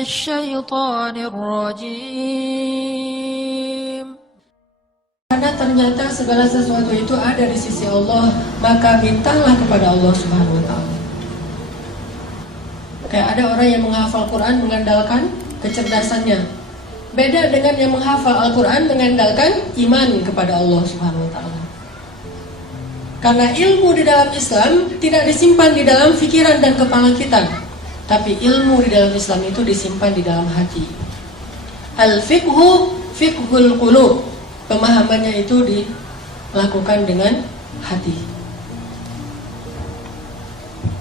الشيطان الرجيم. Karena ternyata segala sesuatu itu ada di sisi Allah, maka mintalah kepada Allah Subhanahu wa Ta'ala. Kayak ada orang yang menghafal Quran mengandalkan kecerdasannya. Beda dengan yang menghafal Al-Quran mengandalkan iman kepada Allah Subhanahu wa Ta'ala. Karena ilmu di dalam Islam tidak disimpan di dalam pikiran dan kepala kita, tapi ilmu di dalam Islam itu disimpan di dalam hati. Al-fiqhu fiqhul qulub. Pemahamannya itu dilakukan dengan hati.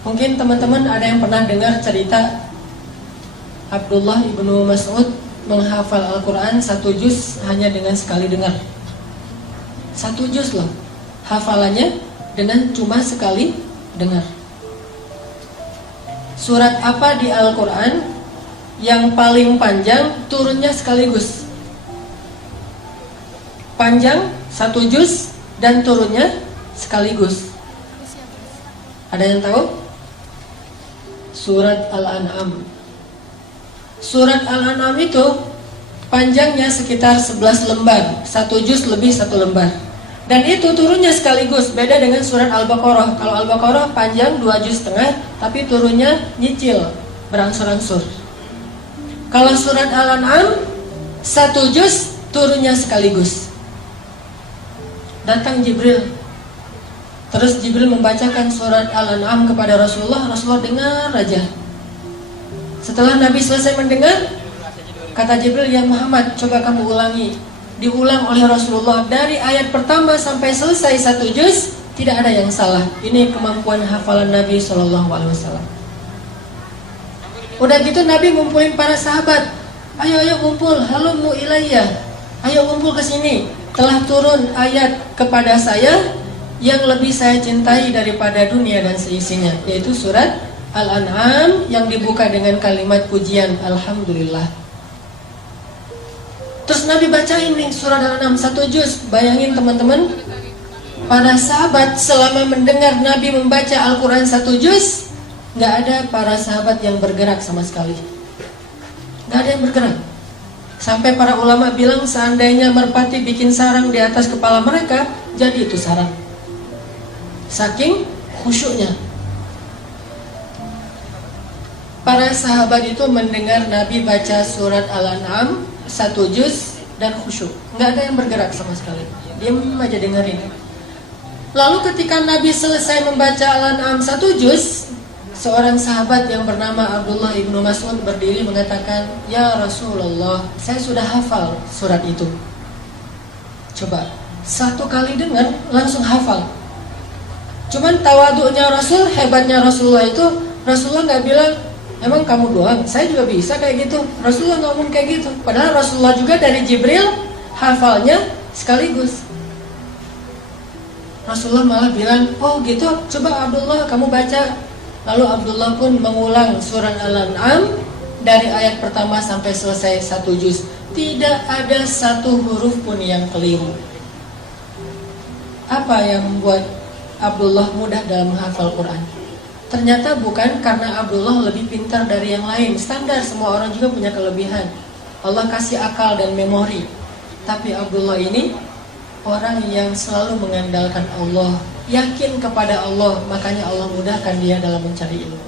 Mungkin teman-teman ada yang pernah dengar cerita Abdullah ibnu Mas'ud menghafal Al-Quran 1 juz hanya dengan sekali dengar. 1 juz loh hafalannya dengan cuma sekali dengar. Surat apa di Al-Quran yang paling panjang turunnya sekaligus? Panjang 1 juz dan turunnya sekaligus. Ada yang tahu? Surat Al-An'am. Surat Al-An'am itu panjangnya sekitar 11 lembar, 1 juz lebih 1 lembar. Dan itu turunnya sekaligus, beda dengan surat Al-Baqarah. Kalau Al-Baqarah panjang 2 juz setengah, tapi turunnya nyicil, berangsur-angsur. Kalau surat Al-An'am 1 juz turunnya sekaligus. Datang Jibril, terus Jibril membacakan surat Al-An'am kepada Rasulullah. Rasulullah dengar aja. Setelah Nabi selesai mendengar, kata Jibril, ya Muhammad, coba kamu ulangi. Diulang oleh Rasulullah dari ayat pertama sampai selesai 1 juz, tidak ada yang salah. Ini kemampuan hafalan Nabi SAW. Udah gitu Nabi ngumpulin para sahabat. Ayo kumpul, halumu ilayya. Ayo kumpul ke sini. Telah turun ayat kepada saya yang lebih saya cintai daripada dunia dan seisinya, yaitu surat Al-An'am yang dibuka dengan kalimat pujian Alhamdulillah. Terus Nabi bacain nih surat Al-An'am 1 juz. Bayangin teman-teman, para sahabat selama mendengar Nabi membaca Al-Quran 1 juz, gak ada para sahabat yang bergerak sama sekali. Gak ada yang bergerak. Sampai para ulama bilang seandainya merpati bikin sarang di atas kepala mereka, jadi itu sarang. Saking khusyuknya. Para sahabat itu mendengar Nabi baca surat Al-An'am 1 juz dan khusyuk. Nggak ada yang bergerak sama sekali. Diam aja dengerin. Lalu ketika Nabi selesai membaca Al-An'am 1 juz, seorang sahabat yang bernama Abdullah ibnu Mas'ud berdiri mengatakan, ya Rasulullah, saya sudah hafal surat itu. Coba, 1 kali dengar langsung hafal. Cuman tawaduknya Rasul, hebatnya Rasulullah itu, Rasulullah nggak bilang, emang kamu doang, saya juga bisa kayak gitu. Rasulullah ngomong kayak gitu. Padahal Rasulullah juga dari Jibril hafalnya sekaligus. Rasulullah malah bilang, oh gitu, coba Abdullah kamu baca. Lalu Abdullah pun mengulang surat Al-An'am dari ayat pertama sampai selesai 1 juz. Tidak ada 1 huruf pun yang keliru. Apa yang membuat Abdullah mudah dalam menghafal Quran? Ternyata bukan karena Abdullah lebih pintar dari yang lain. Standar, semua orang juga punya kelebihan. Allah kasih akal dan memori. Tapi Abdullah ini orang yang selalu mengandalkan Allah, yakin kepada Allah, makanya Allah mudahkan dia dalam mencari ilmu.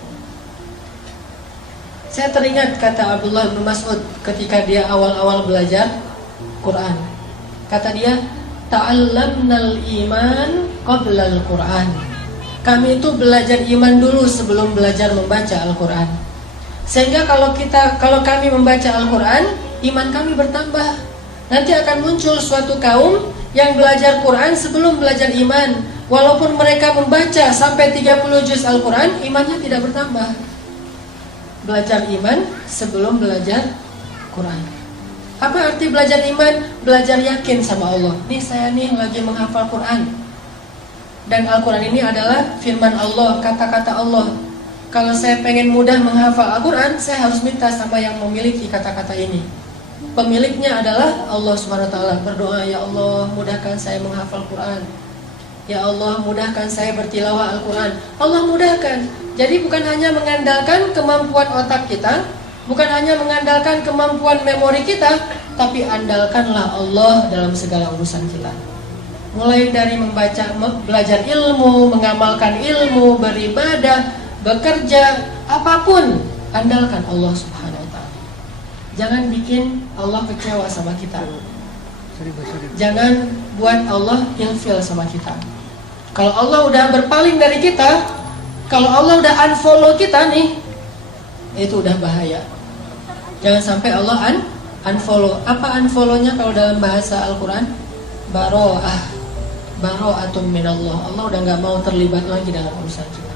Saya teringat kata Abdullah bin Mas'ud ketika dia awal-awal belajar Quran. Kata dia, ta'allamnal iman qablal Quran. Kami itu belajar iman dulu sebelum belajar membaca Al-Quran. Sehingga kalau kami membaca Al-Quran, iman kami bertambah. Nanti akan muncul suatu kaum yang belajar Quran sebelum belajar iman. Walaupun mereka membaca sampai 30 juz Al-Quran, imannya tidak bertambah. Belajar iman sebelum belajar Quran. Apa arti belajar iman? Belajar yakin sama Allah. Nih saya nih lagi menghafal Quran. Dan Al-Quran ini adalah firman Allah, kata-kata Allah. Kalau saya pengen mudah menghafal Al-Quran, saya harus minta sama yang memiliki kata-kata ini. Pemiliknya adalah Allah SWT. Berdoa, ya Allah mudahkan saya menghafal Quran. Ya Allah mudahkan saya bertilawah Al-Quran. Allah mudahkan. Jadi bukan hanya mengandalkan kemampuan otak kita, Bukan hanya mengandalkan kemampuan memori kita, tapi andalkanlah Allah dalam segala urusan kita. Mulai dari membaca, belajar ilmu, mengamalkan ilmu, beribadah, bekerja, apapun, andalkan Allah Subhanahu wa ta'ala. Jangan bikin Allah kecewa sama kita. Jangan buat Allah ilfil sama kita. Kalau Allah udah berpaling dari kita, kalau Allah udah unfollow kita nih, itu udah bahaya. Jangan sampai Allah unfollow. Apa unfollow-nya kalau dalam bahasa Al-Quran? Baro'atun minallah. Allah udah gak mau terlibat lagi dalam urusan kita.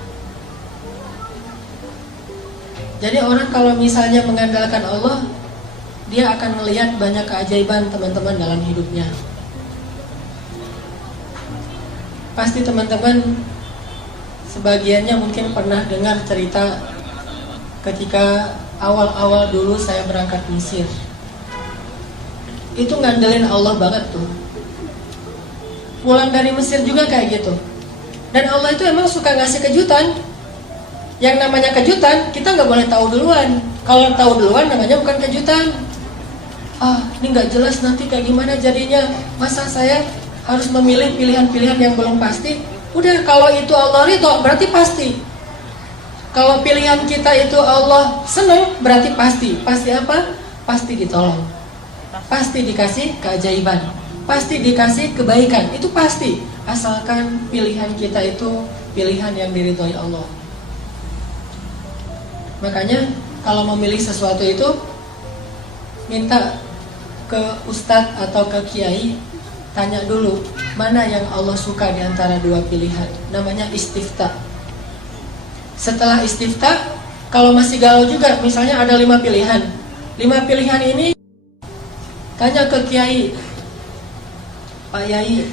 Jadi orang kalau misalnya mengandalkan Allah, dia akan melihat banyak keajaiban teman-teman dalam hidupnya. Pasti teman-teman sebagiannya mungkin pernah dengar cerita ketika awal-awal dulu saya berangkat Mesir. Itu ngandelin Allah banget tuh. Pulang dari Mesir juga kayak gitu. Dan Allah itu emang suka ngasih kejutan. Yang namanya kejutan, kita nggak boleh tahu duluan. Kalau tahu duluan namanya bukan kejutan. Ini nggak jelas nanti kayak gimana jadinya. Masa saya harus memilih pilihan-pilihan yang belum pasti? Udah, kalau itu Allah ridho, berarti pasti. Kalau pilihan kita itu Allah senang, berarti pasti. Pasti apa? Pasti ditolong. Pasti dikasih keajaiban. Pasti dikasih kebaikan. Itu pasti. Asalkan pilihan kita itu pilihan yang diridhoi Allah. Makanya kalau memilih sesuatu itu, minta ke ustadz atau ke kiai, tanya dulu mana yang Allah suka di antara dua pilihan. Namanya istifta. Setelah istifta, kalau masih galau juga, misalnya ada 5 pilihan. 5 pilihan ini tanya ke kiai, Pak Yai,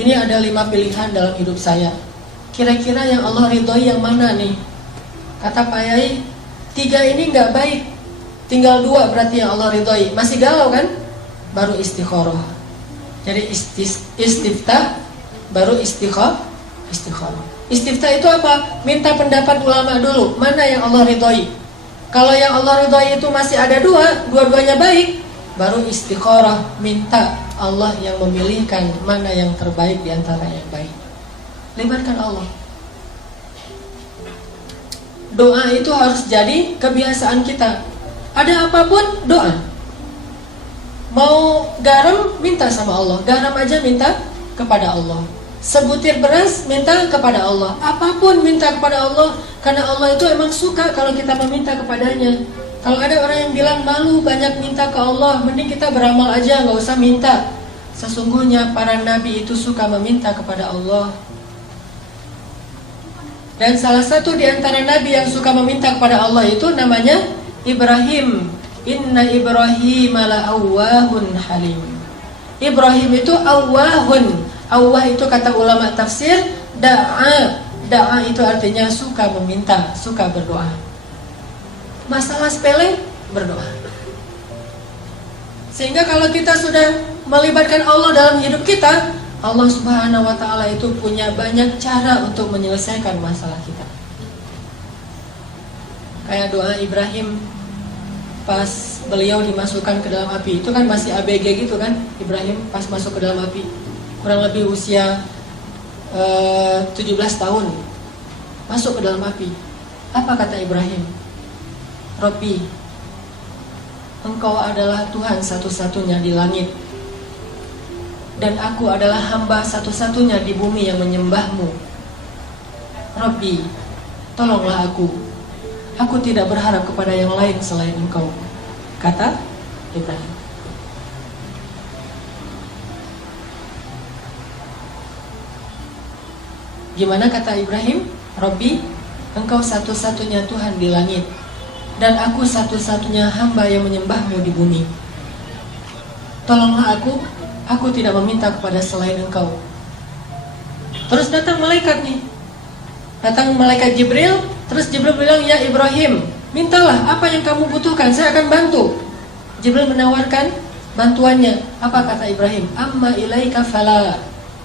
ini ada 5 pilihan dalam hidup saya. Kira-kira yang Allah ridhoi yang mana nih? Kata Pak Yai, 3 ini nggak baik, tinggal 2 berarti yang Allah ridhoi. Masih galau kan? Baru istikharah. Jadi istifta, baru istikharah. Istifta itu apa? Minta pendapat ulama dulu, mana yang Allah ridhoi. Kalau yang Allah ridhoi itu masih ada 2, dua-duanya baik, baru istikharah, minta Allah yang memilihkan mana yang terbaik di antara yang baik. Libatkan Allah. Doa itu harus jadi kebiasaan kita. Ada apapun, doa. Mau garam, minta sama Allah. Garam aja minta kepada Allah. Sebutir beras, minta kepada Allah. Apapun minta kepada Allah. Karena Allah itu emang suka kalau kita meminta kepadanya. Kalau ada orang yang bilang malu banyak minta ke Allah, mending kita beramal aja, gak usah minta. Sesungguhnya para nabi itu suka meminta kepada Allah. Dan salah satu di antara nabi yang suka meminta kepada Allah itu namanya Ibrahim. Inna Ibrahim la'awwahun halim. Ibrahim itu awwahun. Awwah itu kata ulama tafsir, da'a. Da'a itu artinya suka meminta, suka berdoa. Masalah sepele, berdoa. Sehingga kalau kita sudah melibatkan Allah dalam hidup kita, Allah Subhanahu wa ta'ala itu punya banyak cara untuk menyelesaikan masalah kita. Kayak doa Ibrahim pas beliau dimasukkan ke dalam api. Itu kan masih ABG gitu kan, Ibrahim pas masuk ke dalam api. Kurang lebih usia 17 tahun, masuk ke dalam api. Apa kata Ibrahim? Robbi, Engkau adalah Tuhan satu-satunya di langit, dan aku adalah hamba satu-satunya di bumi yang menyembahmu. Robbi, tolonglah aku. Aku tidak berharap kepada yang lain selain Engkau, kata Ibrahim. Gimana kata Ibrahim? Robbi, Engkau satu-satunya Tuhan di langit, dan aku satu-satunya hamba yang menyembahmu di bumi. Tolonglah aku tidak meminta kepada selain Engkau. Terus datang malaikat nih. Datang malaikat Jibril. Terus Jibril bilang, ya Ibrahim, mintalah apa yang kamu butuhkan, saya akan bantu. Jibril menawarkan bantuannya. Apa kata Ibrahim? Amma ilaika fala.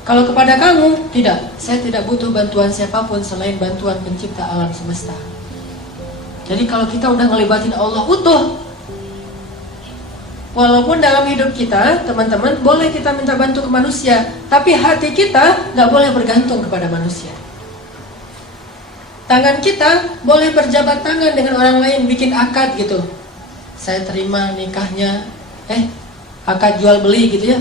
Kalau kepada kamu, tidak. Saya tidak butuh bantuan siapapun selain bantuan pencipta alam semesta. Jadi kalau kita udah ngelibatin Allah utuh, walaupun dalam hidup kita, teman-teman, boleh kita minta bantu ke manusia, tapi hati kita nggak boleh bergantung kepada manusia. Tangan kita boleh berjabat tangan dengan orang lain, bikin akad gitu. Saya terima nikahnya, akad jual beli gitu ya.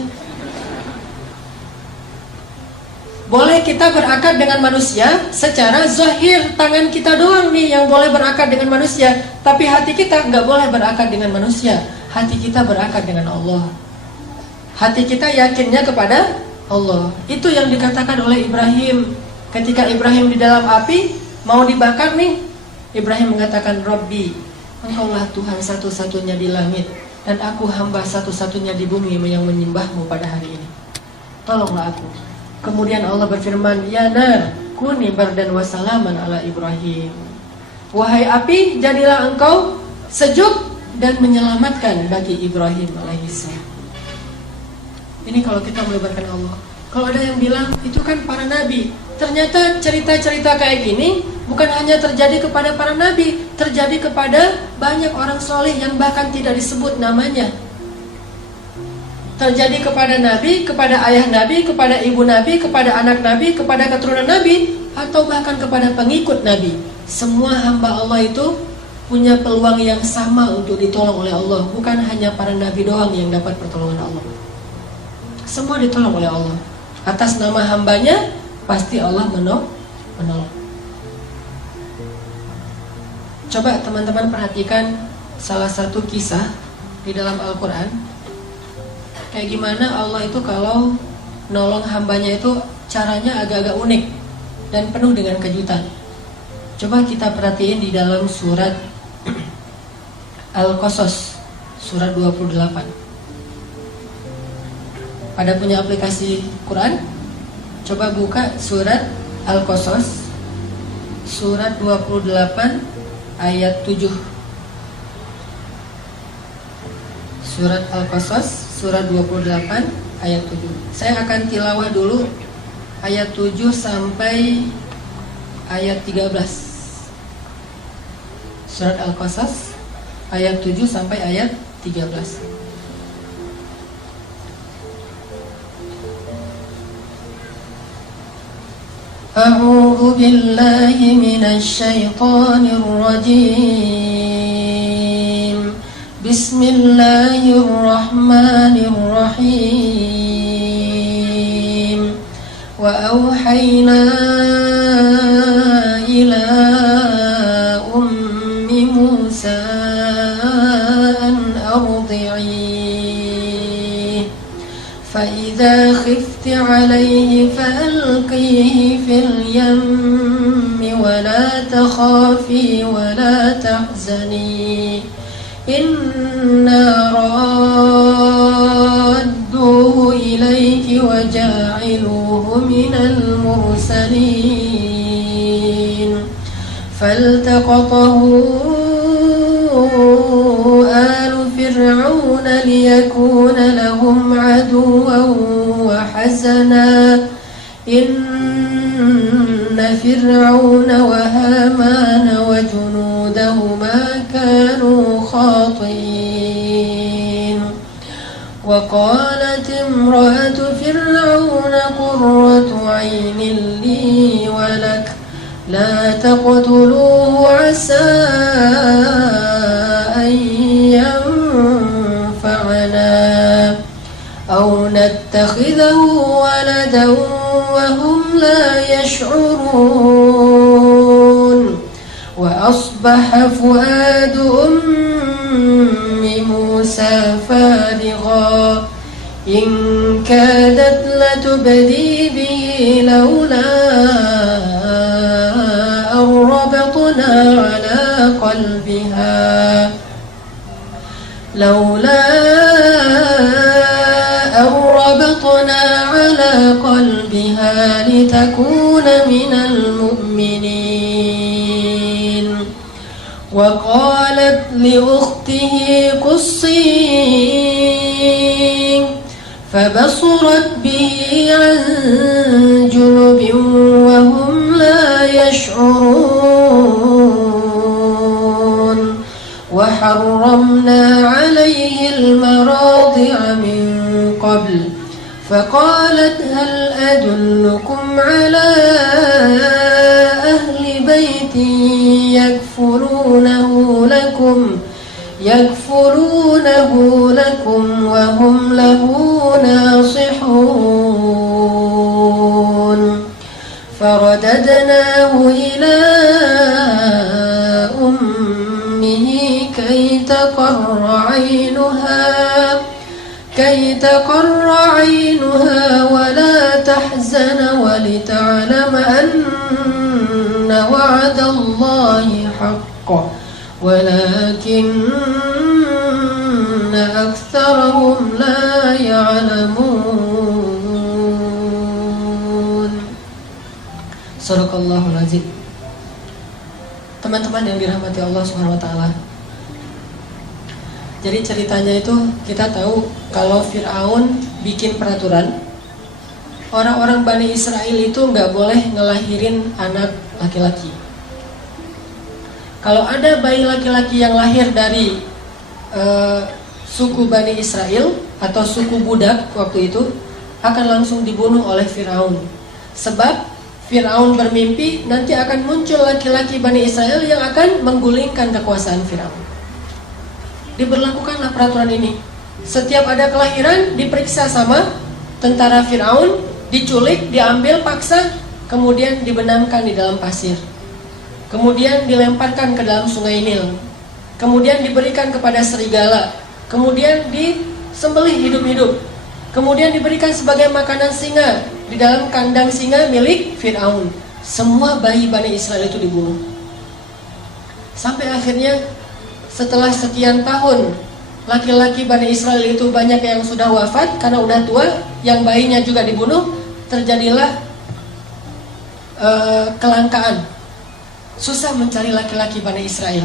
Boleh kita berakad dengan manusia secara zahir, tangan kita doang nih yang boleh berakad dengan manusia, tapi hati kita nggak boleh berakad dengan manusia. Hati kita berakad dengan Allah. Hati kita yakinnya kepada Allah. Itu yang dikatakan oleh Ibrahim. Ketika Ibrahim di dalam api mau dibakar nih, Ibrahim mengatakan, Rabbi, Engkaulah Tuhan satu-satunya di langit, dan aku hamba satu-satunya di bumi yang menyembahmu pada hari ini. Tolonglah aku. Kemudian Allah berfirman, Ya nar, kuni bardan wa salaman ala Ibrahim. Wahai api, jadilah engkau sejuk dan menyelamatkan bagi Ibrahim alaihissalam. Ini kalau kita melibatkan Allah. Kalau ada yang bilang itu kan para nabi, ternyata cerita-cerita kayak gini bukan hanya terjadi kepada para nabi, terjadi kepada banyak orang soleh yang bahkan tidak disebut namanya. Terjadi kepada nabi, kepada ayah nabi, kepada ibu nabi, kepada anak nabi, kepada keturunan nabi, atau bahkan kepada pengikut nabi. Semua hamba Allah itu punya peluang yang sama untuk ditolong oleh Allah. Bukan hanya para nabi doang yang dapat pertolongan Allah. Semua ditolong oleh Allah. Atas nama hambanya pasti Allah menolong. Coba teman-teman perhatikan salah satu kisah di dalam Al-Quran. Kayak gimana Allah itu kalau nolong hambanya itu caranya agak-agak unik dan penuh dengan kejutan. Coba kita perhatiin di dalam surat Al-Qasas, surat 28. Pada punya aplikasi Quran? Coba buka surat Al-Qasas, surat 28 ayat 7. Surat Al-Qasas, surat 28 ayat 7. Saya akan tilawah dulu ayat 7 sampai ayat 13. Surat Al-Qasas ayat 7 sampai ayat 13. A'udzu billahi minasy syaithanir rajim. Bismillahirrahmanirrahim. Wa auhayna ila ummi Musa an ardi'i fa idza khifti 'alayhi fa'alqihi fil yammi wa la takhafi wa la tahzani Inna radduhu ilayki wa ja'iluhu minal mursalin. Faltaqatahu alu fir'auna liyakuna lahum aduwan wa hazana. Inna fir'auna wa hamana wa junudahuma kanu خاطئين وقالت امرأة فرعون قرة عين لي ولك لا تقتلوه عسى أن ينفعنا أو نتخذه ولدا وهم لا يشعرون وأصبح فؤاد أم موسى فارغا إن كادت لتبدي به لولا أن ربطنا على قلبها لتكون من المؤمنين وقالت لأخته قصيه فبصرت به عن جنب وهم لا يشعرون وحرمنا عليه المراضع من قبل فقالت هل أدلكم على أهل بيت يكفلونه لكم وهم له ناصحون فرددناه إلى أمه كي تقر عينها ولا تحزن ولتعلم أن وعد الله حق ولكن أكثرهم لا يعلمون. Sadaqallahul Azim. Teman-teman yang dirahmati Allah Subhanahu wa taala. Jadi ceritanya itu kita tahu kalau Fir'aun bikin peraturan, orang-orang Bani Israel itu nggak boleh ngelahirin anak laki-laki. Kalau ada bayi laki-laki yang lahir dari suku Bani Israel atau suku budak waktu itu akan langsung dibunuh oleh Fir'aun. Sebab Fir'aun bermimpi nanti akan muncul laki-laki Bani Israel yang akan menggulingkan kekuasaan Fir'aun. Diberlakukanlah peraturan ini. Setiap ada kelahiran diperiksa sama tentara Fir'aun, diculik, diambil paksa, kemudian dibenamkan di dalam pasir. Kemudian dilemparkan ke dalam sungai Nil. Kemudian diberikan kepada serigala. Kemudian disembelih hidup-hidup. Kemudian diberikan sebagai makanan singa di dalam kandang singa milik Fir'aun. Semua bayi Bani Israel itu dibunuh. Sampai akhirnya setelah sekian tahun laki-laki Bani Israel itu banyak yang sudah wafat karena udah tua, yang bayinya juga dibunuh, terjadilah kelangkaan. Susah mencari laki-laki Bani Israel.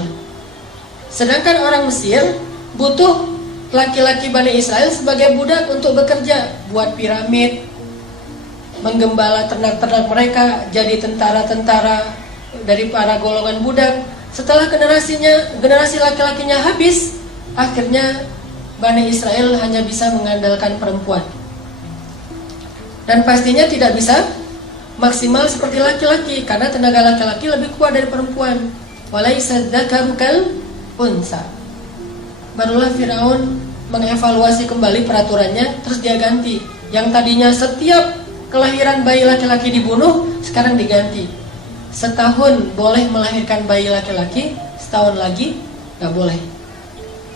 Sedangkan orang Mesir butuh laki-laki Bani Israel sebagai budak untuk bekerja, buat piramid, menggembala ternak-ternak mereka, jadi tentara-tentara dari para golongan budak. Setelah generasi laki-lakinya habis, akhirnya Bani Israel hanya bisa mengandalkan perempuan. Dan pastinya tidak bisa maksimal seperti laki-laki karena tenaga laki-laki lebih kuat dari perempuan. Walaysa dzakaru kal unsa. Barulah Firaun mengevaluasi kembali peraturannya, terus dia ganti. Yang tadinya setiap kelahiran bayi laki-laki dibunuh, sekarang diganti. Setahun boleh melahirkan bayi laki-laki, setahun lagi gak boleh.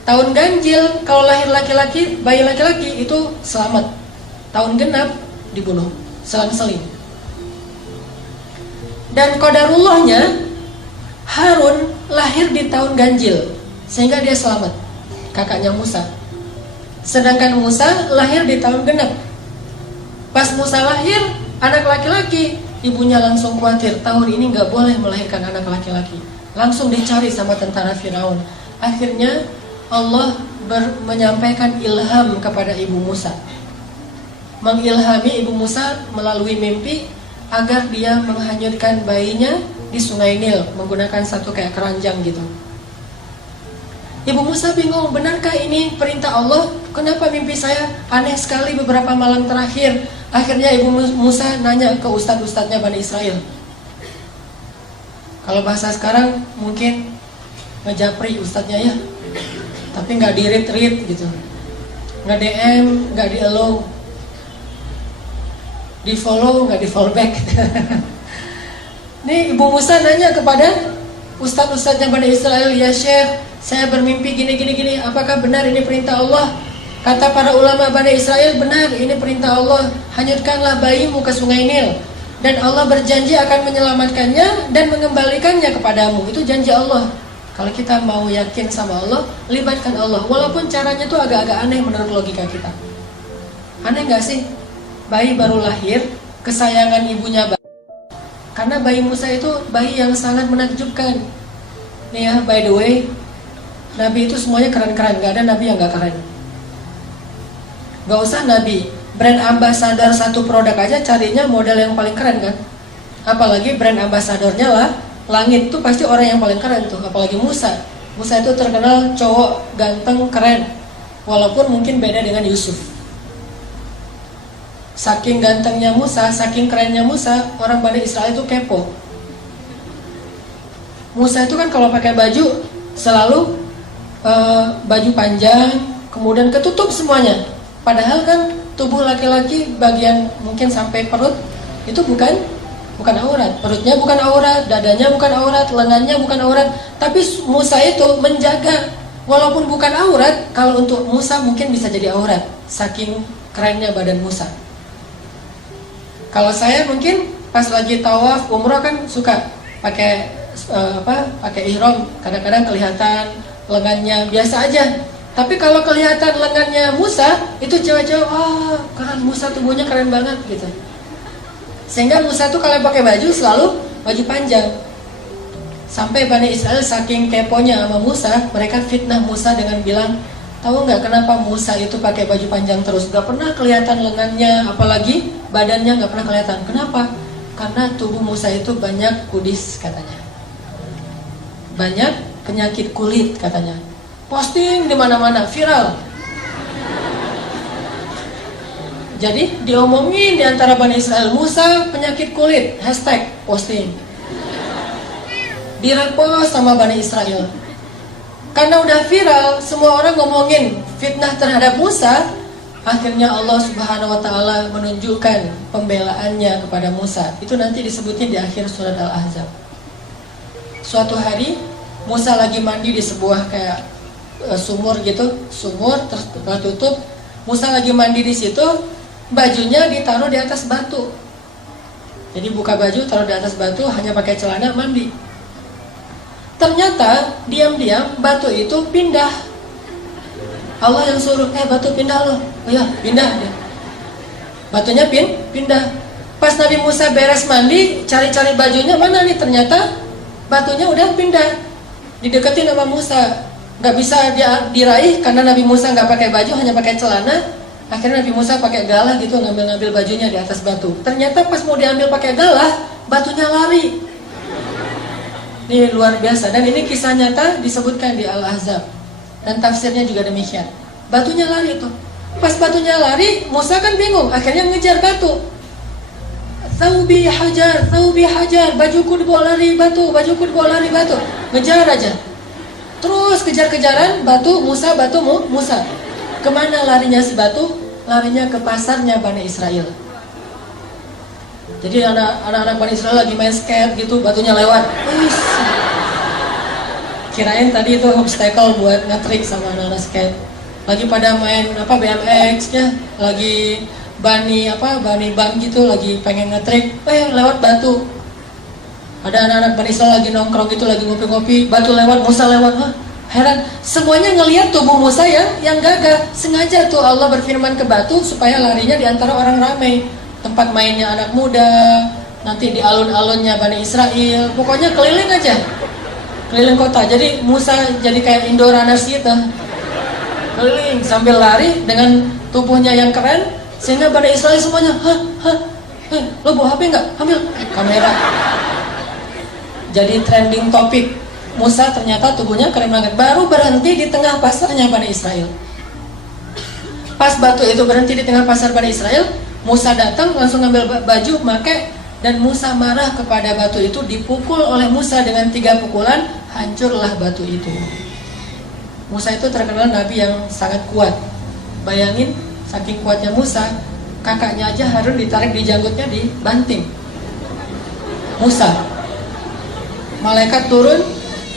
Tahun ganjil kalau lahir laki-laki, bayi laki-laki itu selamat. Tahun genap dibunuh, selang-seling. Dan qadarullahnya Harun lahir di tahun ganjil, sehingga dia selamat, kakaknya Musa. Sedangkan Musa lahir di tahun genap. Pas Musa lahir, anak laki-laki, ibunya langsung khawatir, tahun ini gak boleh melahirkan anak laki-laki. Langsung dicari sama tentara Firaun. Akhirnya Allah menyampaikan ilham kepada ibu Musa, mengilhami ibu Musa melalui mimpi agar dia menghanyutkan bayinya di sungai Nil menggunakan satu kayak keranjang gitu. Ibu Musa bingung, benarkah ini perintah Allah? Kenapa mimpi saya aneh sekali beberapa malam terakhir? Akhirnya ibu Musa nanya ke ustadz-ustadznya Bani Israel. Kalau bahasa sekarang mungkin ngejapri ustadznya ya, tapi nggak di-read gitu, nggak DM, nggak di-allow, di-follow, nggak di-follow back. Nih ibu Musa nanya kepada ustadz-ustadznya Bani Israel, ya Syekh, saya bermimpi gini, apakah benar ini perintah Allah? Kata para ulama Bani Israel, benar, ini perintah Allah. Hanyutkanlah bayimu ke sungai Nil, dan Allah berjanji akan menyelamatkannya dan mengembalikannya kepadamu. Itu janji Allah. Kalau kita mau yakin sama Allah, libatkan Allah. Walaupun caranya tuh agak-agak aneh menurut logika kita. Aneh gak sih? Bayi baru lahir, kesayangan ibunya karena bayi Musa itu bayi yang sangat menakjubkan. Nih ya, by the way, Nabi itu semuanya keren-keren, gak ada Nabi yang gak keren. Gak usah Nabi, brand ambassador satu produk aja carinya model yang paling keren kan. Apalagi brand ambassadornya lah langit tuh pasti orang yang paling keren tuh. Apalagi Musa, Musa itu terkenal cowok ganteng, keren, walaupun mungkin beda dengan Yusuf. Saking gantengnya Musa, saking kerennya Musa, orang Bani Israel itu kepo. Musa itu kan kalau pakai baju selalu baju panjang, kemudian ketutup semuanya. Padahal kan tubuh laki-laki bagian mungkin sampai perut itu bukan aurat. Perutnya bukan aurat, dadanya bukan aurat, lengannya bukan aurat. Tapi Musa itu menjaga, walaupun bukan aurat, kalau untuk Musa mungkin bisa jadi aurat. Saking kerennya badan Musa. Kalau saya mungkin pas lagi tawaf umrah kan suka pakai pakai ihram, kadang-kadang kelihatan lengannya biasa aja. Tapi kalau kelihatan lengannya Musa, itu cewek-cewek, keren, Musa tubuhnya keren banget gitu. Sehingga Musa tuh kalau pakai baju selalu baju panjang. Sampai Bani Israel saking keponya sama Musa, mereka fitnah Musa dengan bilang, tahu nggak kenapa Musa itu pakai baju panjang terus? Gak pernah kelihatan lengannya, apalagi badannya gak pernah kelihatan. Kenapa? Karena tubuh Musa itu banyak kudis katanya. Banyak penyakit kulit katanya. Posting di mana-mana, viral. Jadi diomongin di antara Bani Israel, Musa penyakit kulit, hashtag posting. Direpost sama Bani Israel. Karena udah viral, semua orang ngomongin fitnah terhadap Musa. Akhirnya Allah Subhanahu wa Ta'ala menunjukkan pembelaannya kepada Musa. Itu nanti disebutnya di akhir surat Al-Ahzab. Suatu hari Musa lagi mandi di sebuah kayak sumur gitu, sumur tertutup. Musa lagi mandi di situ, bajunya ditaruh di atas batu. Jadi buka baju, taruh di atas batu, hanya pakai celana mandi. Ternyata diam-diam batu itu pindah. Allah yang suruh, batu pindah loh. Oh ya, pindah dia. Batunya pindah. Pas Nabi Musa beres mandi, cari-cari bajunya mana nih? Ternyata batunya udah pindah. Dideketin sama Musa. Gak bisa dia diraih karena Nabi Musa gak pakai baju, hanya pakai celana. Akhirnya Nabi Musa pakai galah gitu, ngambil bajunya di atas batu. Ternyata pas mau diambil pakai galah, batunya lari. Ini luar biasa. Dan ini kisah nyata disebutkan di Al-Ahzab. Dan tafsirnya juga demikian. Batunya lari tuh. Pas batunya lari, Musa kan bingung. Akhirnya ngejar batu. Thawbi hajar, bajuku dibawa lari batu, bajuku dibawa lari batu. Ngejar aja. Terus kejar-kejaran, batu Musa. Kemana larinya si batu? Larinya ke pasarnya Bani Israel. Jadi anak-anak Bani Israel lagi main skate gitu, batunya lewat. Kirain tadi itu obstacle buat nge-trick sama anak-anak skate. Lagi pada main BMX ya, lagi bani bang gitu, lagi pengen nge-trick, lewat batu. Ada anak-anak Bani Israel lagi nongkrong gitu, lagi ngopi-ngopi, batu lewat, Musa lewat. Heran, semuanya ngelihat tubuh Musa yang gagah. Sengaja tuh Allah berfirman ke batu supaya larinya di antara orang ramai. Tempat mainnya anak muda, nanti di alun-alunnya Bani Israel. Pokoknya keliling aja, keliling kota. Jadi Musa jadi kayak indoor runners gitu, keliling sambil lari dengan tubuhnya yang keren. Sehingga Bani Israel semuanya, lo bawa HP nggak? Ambil kamera. Jadi trending topik, Musa ternyata tubuhnya keren banget. Baru berhenti di tengah pasarnya Bani Israel. Pas batu itu berhenti di tengah pasar Bani Israel, Musa datang langsung ngambil baju, pakai, dan Musa marah kepada batu itu. Dipukul oleh Musa dengan 3 pukulan, hancurlah batu itu. Musa itu terkenal nabi yang sangat kuat. Bayangin, saking kuatnya Musa, kakaknya aja Harun ditarik di janggutnya, dibanting. Musa, malaikat turun.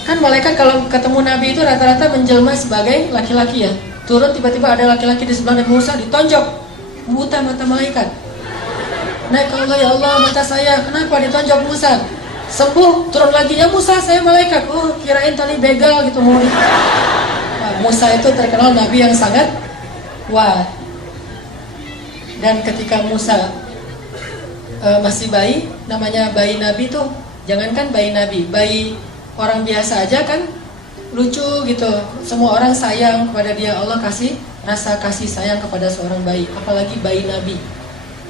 Kan malaikat kalau ketemu nabi itu rata-rata menjelma sebagai laki-laki ya. Turun tiba-tiba ada laki-laki di sebelah Nabi Musa, ditonjok. Buta mata malaikat. Naik ke Allah, ya Allah mata saya, kenapa ditonjok Musa? Sembuh, turun lagi, ya Musa saya malaikat. Oh kirain tadi begal gitu mau. Nah, Musa itu terkenal nabi yang sangat kuat. Dan ketika Musa masih bayi, namanya bayi nabi tuh, jangankan bayi nabi, bayi orang biasa aja kan lucu gitu. Semua orang sayang kepada dia. Allah kasih rasa kasih sayang kepada seorang bayi, apalagi bayi nabi.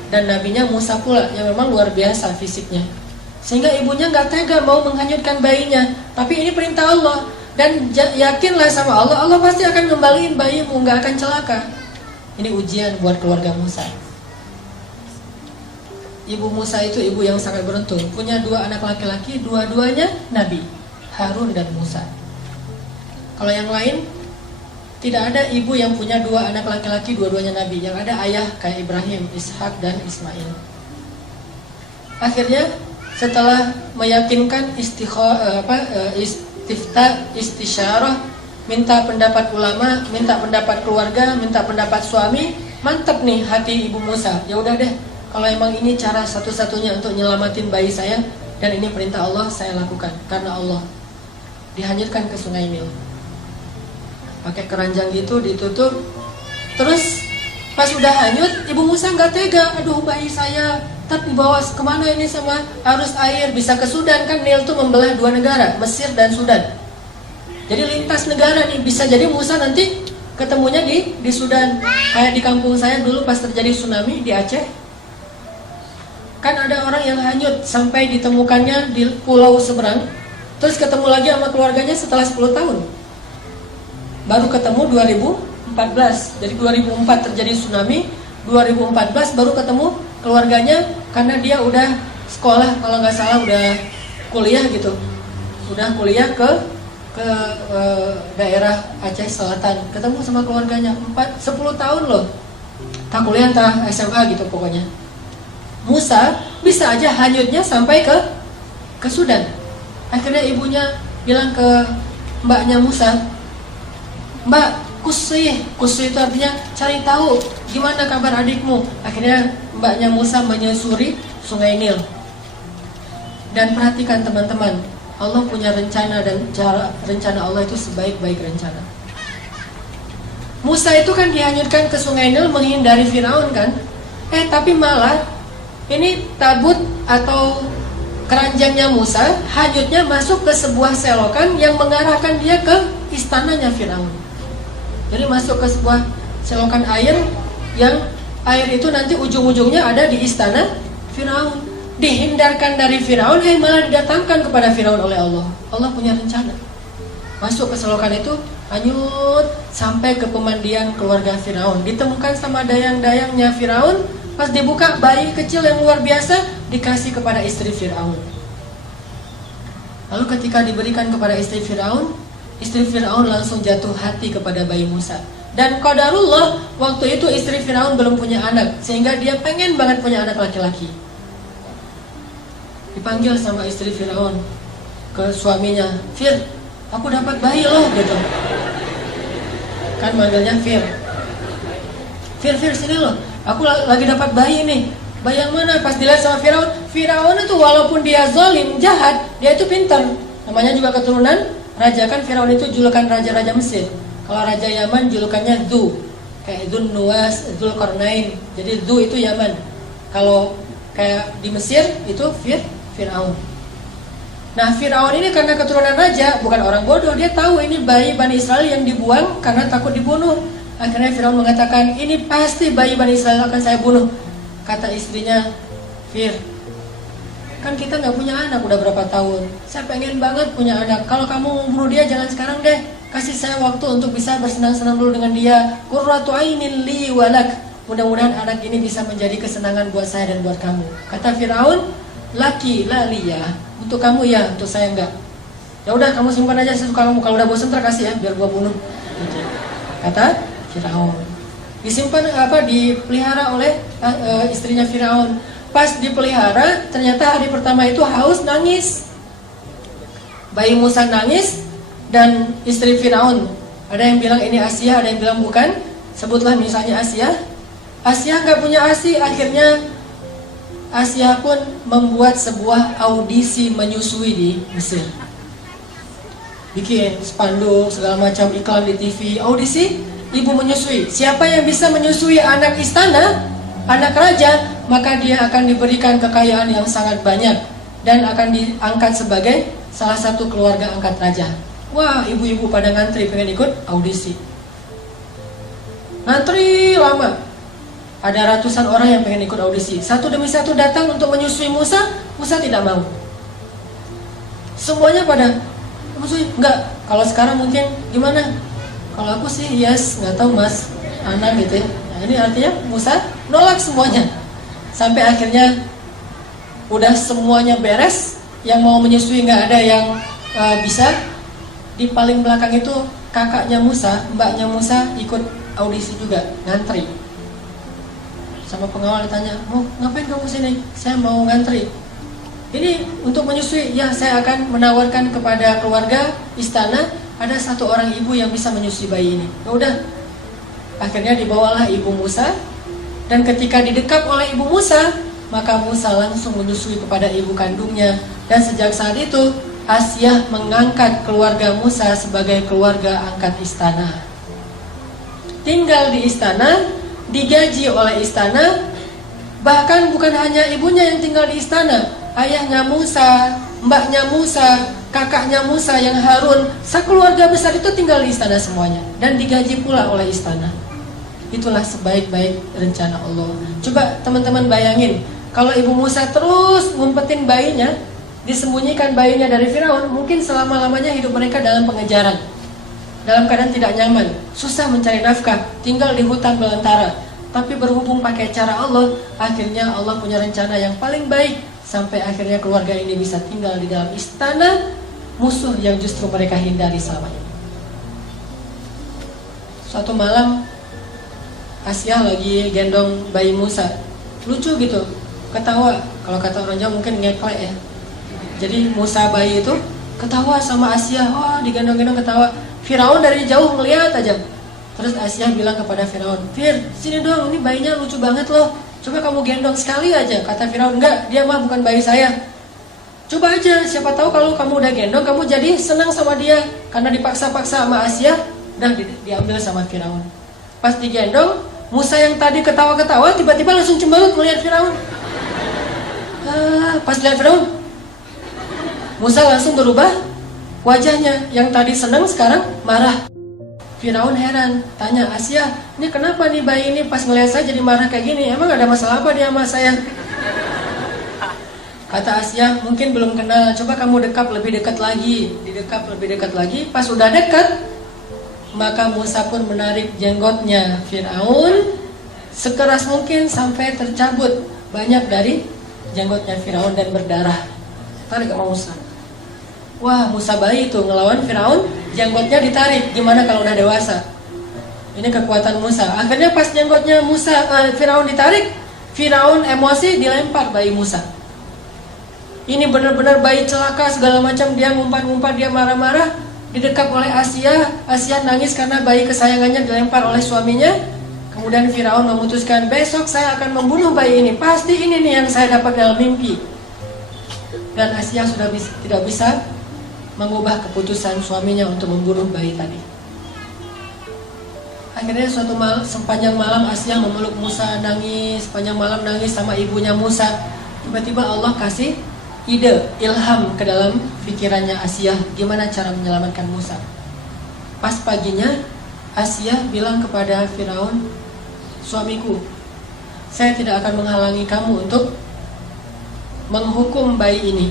Dan nabinya Musa pula yang memang luar biasa fisiknya. Sehingga ibunya gak tega mau menghanyutkan bayinya. Tapi ini perintah Allah, Dan yakinlah sama Allah, Allah pasti akan ngembaliin bayimu, nggak akan celaka. Ini ujian buat keluarga Musa. Ibu Musa itu ibu yang sangat beruntung, punya 2 anak laki-laki, dua-duanya Nabi, Harun dan Musa. Kalau yang lain, tidak ada ibu yang punya 2 anak laki-laki, dua-duanya Nabi. Yang ada ayah kayak Ibrahim, Ishak dan Ismail. Akhirnya setelah meyakinkan istisyarah, minta pendapat ulama, minta pendapat keluarga, minta pendapat suami, mantep nih hati ibu Musa. Ya udah deh, kalau emang ini cara satu-satunya untuk nyelamatin bayi saya dan ini perintah Allah, saya lakukan karena Allah. Dihanyutkan ke Sungai Nil. Pakai keranjang gitu ditutup. Terus pas udah hanyut, ibu Musa nggak tega. Aduh, bayi saya tapi dibawa kemana ini sama arus air, bisa ke Sudan kan? Nil tuh membelah 2 negara, Mesir dan Sudan. Jadi lintas negara nih, bisa jadi Musa nanti ketemunya di Sudan. Kayak di kampung saya dulu pas terjadi tsunami di Aceh. Kan ada orang yang hanyut sampai ditemukannya di pulau seberang, terus ketemu lagi sama keluarganya setelah 10 tahun. Baru ketemu 2014. Jadi 2004 terjadi tsunami, 2014 baru ketemu keluarganya karena dia udah sekolah, kalau nggak salah udah kuliah gitu. Udah kuliah ke daerah Aceh Selatan, ketemu sama keluarganya 10 tahun loh. Tak kuliah, tak SMA gitu pokoknya. Musa bisa aja hanyutnya sampai ke Sudan. Akhirnya ibunya bilang ke mbaknya Musa, "Mbak, kusih itu artinya cari tahu gimana kabar adikmu." Akhirnya mbaknya Musa menyusuri Sungai Nil. Dan perhatikan teman-teman, Allah punya rencana dan rencana Allah itu sebaik-baik rencana. Musa itu kan dihanyutkan ke Sungai Nil menghindari Firaun kan? Tapi malah ini tabut atau keranjangnya Musa hanyutnya masuk ke sebuah selokan yang mengarahkan dia ke istananya Firaun. Jadi masuk ke sebuah selokan air yang air itu nanti ujung-ujungnya ada di istana Firaun. Dihindarkan dari Firaun, malah didatangkan kepada Firaun oleh Allah. Allah punya rencana. Masuk ke selokan itu, hanyut sampai ke pemandian keluarga Firaun. Ditemukan sama dayang-dayangnya Firaun. Pas dibuka, bayi kecil yang luar biasa dikasih kepada istri Firaun. Lalu ketika diberikan kepada istri Firaun langsung jatuh hati kepada bayi Musa. Dan qadarullah, waktu itu istri Firaun belum punya anak, sehingga dia pengen banget punya anak laki-laki. Dipanggil sama istri Firaun ke suaminya, "Fir, aku dapat bayi loh," gitu. Kan manggilnya Fir. Fir, sini loh, aku lagi dapat bayi nih. Bayi yang mana? Pas dilihat sama Firaun itu walaupun dia zalim, jahat, dia itu pintar. Namanya juga keturunan raja, kan Firaun itu julukan raja-raja Mesir. Kalau raja Yaman julukannya Dhu, kayak Dzun Nuwas, Dzulqarnain. Jadi Dhu itu Yaman. Kalau kayak di Mesir itu Firaun. Nah, Firaun ini karena keturunan raja, bukan orang bodoh, dia tahu ini bayi Bani Israel yang dibuang karena takut dibunuh. Akhirnya Firaun mengatakan, "Ini pasti bayi Bani Israel akan saya bunuh." Kata istrinya, "Fir, kan kita nggak punya anak udah berapa tahun. Saya pengen banget punya anak. Kalau kamu mau bunuh dia jangan sekarang deh. Kasih saya waktu untuk bisa bersenang-senang dulu dengan dia. Qurratu ainin li walak. Mudah-mudahan anak ini bisa menjadi kesenangan buat saya dan buat kamu." Kata Firaun, "Laki la liya." Untuk kamu ya, untuk saya enggak. "Ya udah, kamu simpan aja sesuka kamu. Kalau udah bosan kasih ya, biar gua bunuh." Gitu. Kata Firaun. Disimpan dipelihara oleh istrinya Firaun. Pas dipelihara, ternyata hari pertama itu haus, nangis. Bayi Musa nangis dan istri Firaun. Ada yang bilang ini Asia, ada yang bilang bukan. Sebutlah misalnya Asia. Asia nggak punya ASI, akhirnya Asia pun membuat sebuah audisi menyusui di Mesir. Bikin spanduk segala macam iklan di TV, audisi ibu menyusui. Siapa yang bisa menyusui anak istana, anak raja, maka dia akan diberikan kekayaan yang sangat banyak dan akan diangkat sebagai salah satu keluarga angkat raja. Wah, ibu-ibu pada ngantri pengen ikut audisi. Ngantri lama. Ada ratusan orang yang pengen ikut audisi. Satu demi satu datang untuk menyusui Musa. Musa tidak mau. Semuanya pada menyusui, enggak, Kalau sekarang mungkin gimana? Kalau aku sih yes, nggak tahu mas, anak gitu ya. Nah, ini artinya Musa nolak semuanya. Sampai akhirnya udah semuanya beres, yang mau menyusui nggak ada yang bisa. Di paling belakang itu kakaknya Musa, mbaknya Musa ikut audisi juga, ngantri. Sama pengawal ditanya, mau ngapain kamu sini? Saya mau ngantri. Ini untuk menyusui, ya saya akan menawarkan kepada keluarga istana, ada satu orang ibu yang bisa menyusui bayi ini. Ya udah, akhirnya dibawalah ibu Musa, dan ketika didekap oleh ibu Musa, maka Musa langsung menyusui kepada ibu kandungnya. Dan sejak saat itu, Asyah mengangkat keluarga Musa sebagai keluarga angkat istana. Tinggal di istana, digaji oleh istana, bahkan bukan hanya ibunya yang tinggal di istana, ayahnya Musa, mbaknya Musa, kakaknya Musa yang Harun, sekeluarga besar itu tinggal di istana semuanya, dan digaji pula oleh istana. Itulah sebaik-baik rencana Allah. Coba teman-teman bayangin, kalau ibu Musa terus ngumpetin bayinya, disembunyikan bayinya dari Firaun, mungkin selama-lamanya hidup mereka dalam pengejaran, dalam keadaan tidak nyaman, susah mencari nafkah, tinggal di hutan belantara. Tapi berhubung pakai cara Allah, akhirnya Allah punya rencana yang paling baik, sampai akhirnya keluarga ini bisa tinggal di dalam istana musuh yang justru mereka hindari selama ini. Suatu malam Asyah lagi gendong bayi Musa, lucu gitu, ketawa. Kalau kata orang Jawa mungkin ngeklek ya. Jadi Musa bayi itu ketawa sama Asyah, wah digendong-gendong ketawa. Firaun dari jauh ngeliat aja. Terus Asyah bilang kepada Firaun, Fir, sini dong, ini bayinya lucu banget loh. Coba kamu gendong sekali aja. Kata Firaun, enggak, dia mah bukan bayi saya. Coba aja, siapa tahu kalau kamu udah gendong, kamu jadi senang sama dia. Karena dipaksa-paksa sama Asyah, dan diambil sama Firaun. Pas digendong, Musa yang tadi ketawa-ketawa, tiba-tiba langsung cemberut melihat Firaun. Pas lihat Firaun, Musa langsung berubah wajahnya, yang tadi senang sekarang marah. Firaun heran, tanya Asyah, ini kenapa nih bayi ini pas ngeliat saya jadi marah kayak gini? Emang ada masalah apa dia sama saya? Kata Asyah, mungkin belum kenal, coba kamu dekap lebih dekat lagi. Didekap lebih dekat lagi, pas udah dekat, maka Musa pun menarik jenggotnya Firaun sekeras mungkin sampai tercabut banyak dari jenggotnya Firaun dan berdarah. Tarik sama Musa. Wah, Musa bayi itu ngelawan Firaun, jenggotnya ditarik. Gimana kalau udah dewasa? Ini kekuatan Musa. Akhirnya pas jenggotnya Firaun ditarik, Firaun emosi dilempar bayi Musa. Ini benar-benar bayi celaka segala macam, dia ngumpat-ngumpat, dia marah-marah, didekap oleh Asyah. Asyah nangis karena bayi kesayangannya dilempar oleh suaminya. Kemudian Firaun memutuskan, besok saya akan membunuh bayi ini. Pasti ini nih yang saya dapat dalam mimpi. Dan Asyah sudah tidak bisa mengubah keputusan suaminya untuk membunuh bayi tadi. Akhirnya suatu malam, sepanjang malam Asyah memeluk Musa, nangis, sepanjang malam nangis sama ibunya Musa. Tiba-tiba Allah kasih ide, ilham ke dalam pikirannya Asyah, gimana cara menyelamatkan Musa. Pas paginya Asyah bilang kepada Firaun, suamiku, saya tidak akan menghalangi kamu untuk menghukum bayi ini.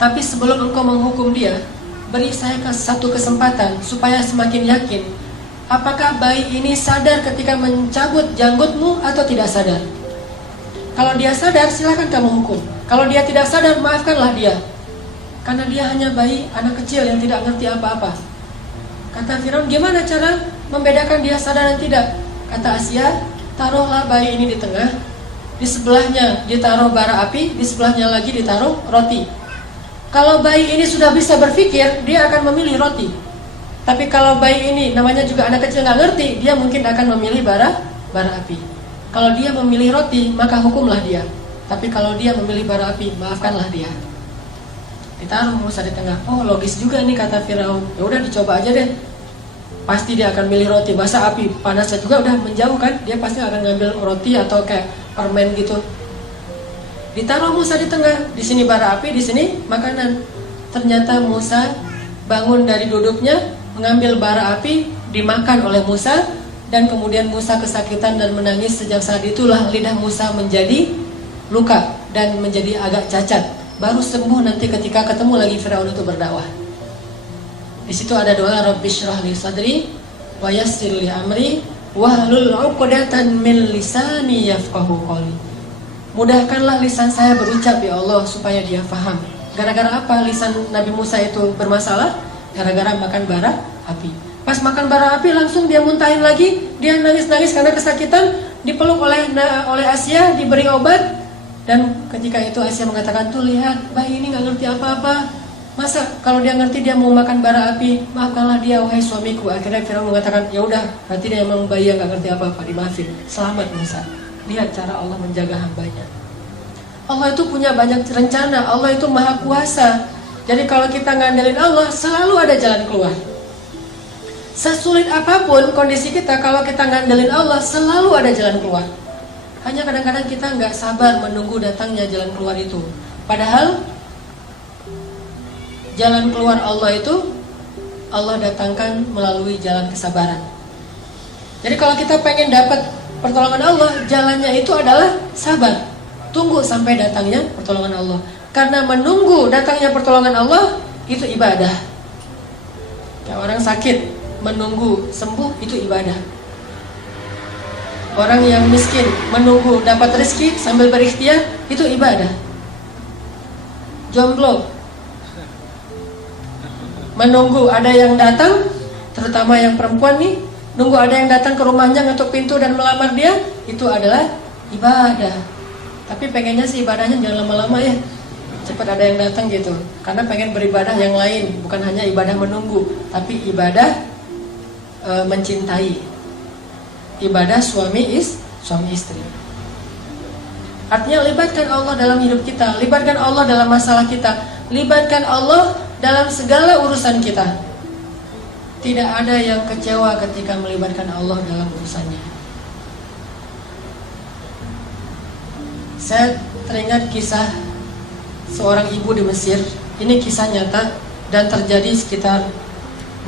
Tapi sebelum engkau menghukum dia, beri saya satu kesempatan supaya semakin yakin, apakah bayi ini sadar ketika mencabut janggutmu atau tidak sadar. Kalau dia sadar, silakan kamu hukum. Kalau dia tidak sadar, maafkanlah dia. Karena dia hanya bayi, anak kecil yang tidak ngerti apa-apa. Kata Firaun, gimana cara membedakan dia sadar dan tidak? Kata Asyah, taruhlah bayi ini di tengah, di sebelahnya ditaruh bara api, di sebelahnya lagi ditaruh roti. Kalau bayi ini sudah bisa berpikir, dia akan memilih roti. Tapi kalau bayi ini namanya juga anak kecil nggak ngerti, dia mungkin akan memilih bara api. Kalau dia memilih roti, maka hukumlah dia. Tapi kalau dia memilih bara api, maafkanlah dia. Ditaruh Musa di tengah. Oh, logis juga nih kata Firaun. Ya udah dicoba aja deh. Pasti dia akan milih roti. Bahasa api panasnya juga udah menjauh kan? Dia pasti akan ngambil roti atau kayak permen gitu. Ditaruh Musa di tengah, di sini bara api, di sini makanan. Ternyata Musa bangun dari duduknya, mengambil bara api, dimakan oleh Musa, dan kemudian Musa kesakitan dan menangis. Sejak saat itulah lidah Musa menjadi luka dan menjadi agak cacat. Baru sembuh nanti ketika ketemu lagi Firaun itu berdakwah. Di situ ada doa Rabbi shrah li sadri wa yassir li amri wahlul 'uqdatan min lisani yafqahu qawli. Mudahkanlah lisan saya berucap ya Allah supaya dia faham. Gara-gara apa lisan Nabi Musa itu bermasalah? Gara-gara makan bara api. Pas makan bara api langsung dia muntahin lagi, dia nangis-nangis karena kesakitan, dipeluk oleh Asia, diberi obat. Dan ketika itu Asia mengatakan, tuh lihat bayi ini nggak ngerti apa-apa. Masa kalau dia ngerti dia mau makan bara api, maafkanlah dia wahai suamiku. Akhirnya Firaun mengatakan, ya udah, berarti dia emang bayi yang nggak ngerti apa-apa, dimaafin. Selamat Musa. Lihat cara Allah menjaga hambanya. Allah itu punya banyak rencana, Allah itu maha kuasa. Jadi kalau kita ngandelin Allah, selalu ada jalan keluar. Sesulit apapun kondisi kita, kalau kita ngandelin Allah, selalu ada jalan keluar. Hanya kadang-kadang kita nggak sabar menunggu datangnya jalan keluar itu. Padahal jalan keluar Allah itu Allah datangkan melalui jalan kesabaran. Jadi kalau kita pengen dapat pertolongan Allah, jalannya itu adalah sabar. Tunggu sampai datangnya pertolongan Allah. Karena menunggu datangnya pertolongan Allah itu ibadah. Kayak orang sakit menunggu sembuh itu ibadah. Orang yang miskin menunggu dapat rezeki sambil berikhtiar itu ibadah. Jomblo menunggu ada yang datang, terutama yang perempuan nih, nunggu ada yang datang ke rumahnya ngetuk pintu dan melamar dia, itu adalah ibadah. Tapi pengennya sih ibadahnya jangan lama-lama ya, cepat ada yang datang gitu. Karena pengen beribadah yang lain, bukan hanya ibadah menunggu, tapi ibadah mencintai. Ibadah suami istri. Artinya libatkan Allah dalam hidup kita, libatkan Allah dalam masalah kita, libatkan Allah dalam segala urusan kita. Tidak ada yang kecewa ketika melibatkan Allah dalam urusannya. Saya teringat kisah seorang ibu di Mesir. Ini kisah nyata dan terjadi sekitar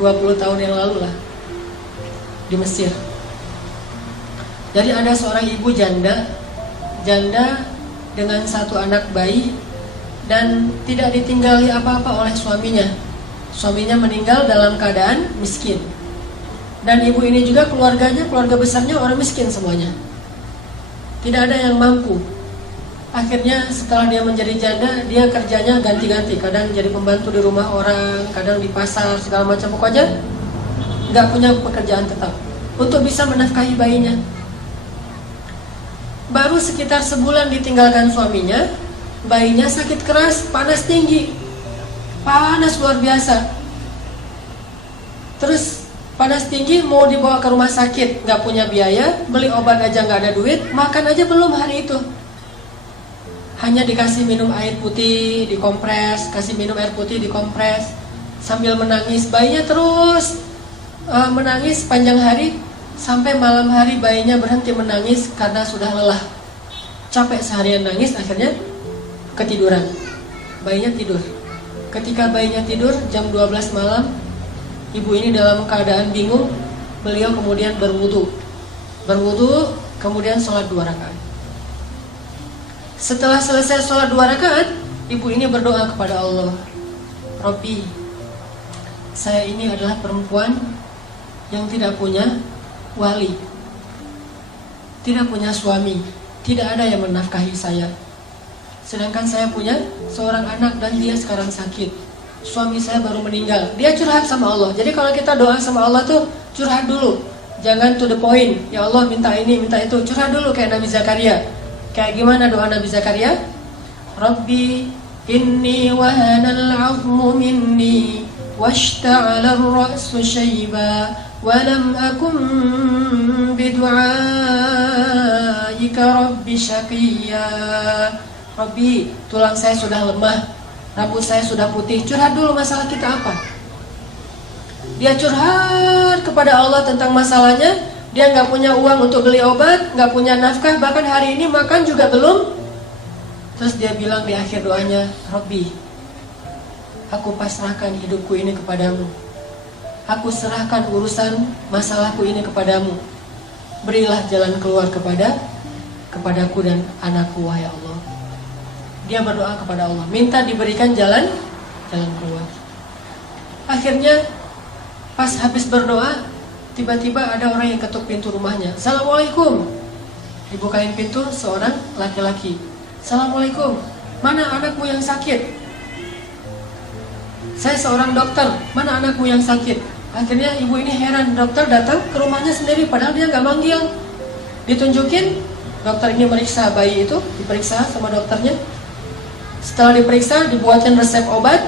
20 tahun yang lalu lah di Mesir. Jadi ada seorang ibu janda dengan satu anak bayi dan tidak ditinggali apa-apa oleh suaminya. Suaminya meninggal dalam keadaan miskin. Dan ibu ini juga keluarga besarnya orang miskin semuanya. Tidak ada yang mampu. Akhirnya setelah dia menjadi janda, dia kerjanya ganti-ganti. Kadang jadi pembantu di rumah orang, kadang di pasar, segala macam. Pokoknya nggak punya pekerjaan tetap untuk bisa menafkahi bayinya. Baru sekitar sebulan ditinggalkan suaminya, bayinya sakit keras, panas tinggi, panas luar biasa. Terus panas tinggi mau dibawa ke rumah sakit, nggak punya biaya, beli obat aja nggak ada duit, makan aja belum hari itu. Hanya dikasih minum air putih, dikompres, kasih minum air putih, dikompres, sambil menangis. Bayinya terus menangis panjang hari. Sampai malam hari bayinya berhenti menangis karena sudah lelah. Capek seharian nangis, akhirnya ketiduran. Bayinya tidur. Ketika bayinya tidur jam 12 malam, ibu ini dalam keadaan bingung. Beliau kemudian berwudu, kemudian sholat 2 rakaat. Setelah selesai sholat 2 rakaat, ibu ini berdoa kepada Allah, Rabbi, saya ini adalah perempuan yang tidak punya wali, tidak punya suami, tidak ada yang menafkahi saya. Sedangkan saya punya seorang anak dan dia sekarang sakit. Suami saya baru meninggal. Dia curhat sama Allah. Jadi kalau kita doa sama Allah tuh curhat dulu, jangan to the point. Ya Allah minta ini, minta itu. Curhat dulu kayak Nabi Zakaria. Kayak gimana doa Nabi Zakaria? Rabbi inni wahanal 'azmu minni washta'ala ar-ra'su shayba walam akum bidu'aika rabbi syaqiyya. Rabbi, tulang saya sudah lemah, rambut saya sudah putih. Curhat dulu masalah kita apa. Dia curhat kepada Allah tentang masalahnya. Dia gak punya uang untuk beli obat, gak punya nafkah, bahkan hari ini makan juga belum. Terus dia bilang di akhir doanya, Rabbi, aku pasrahkan hidupku ini kepadamu. Aku serahkan urusan masalahku ini kepadamu. Berilah jalan keluar kepadaku dan anakku, wahai Allah. Dia berdoa kepada Allah, minta diberikan jalan keluar. Akhirnya Pas habis berdoa, tiba-tiba ada orang yang ketuk pintu rumahnya. Assalamualaikum. Dibukain pintu seorang laki-laki. Assalamualaikum. Mana anakmu yang sakit? Saya seorang dokter. Mana anakmu yang sakit? Akhirnya ibu ini heran. Dokter datang ke rumahnya sendiri, padahal dia nggak manggil. Ditunjukin, dokter ini meriksa bayi itu, diperiksa sama dokternya. Setelah diperiksa, dibuatkan resep obat.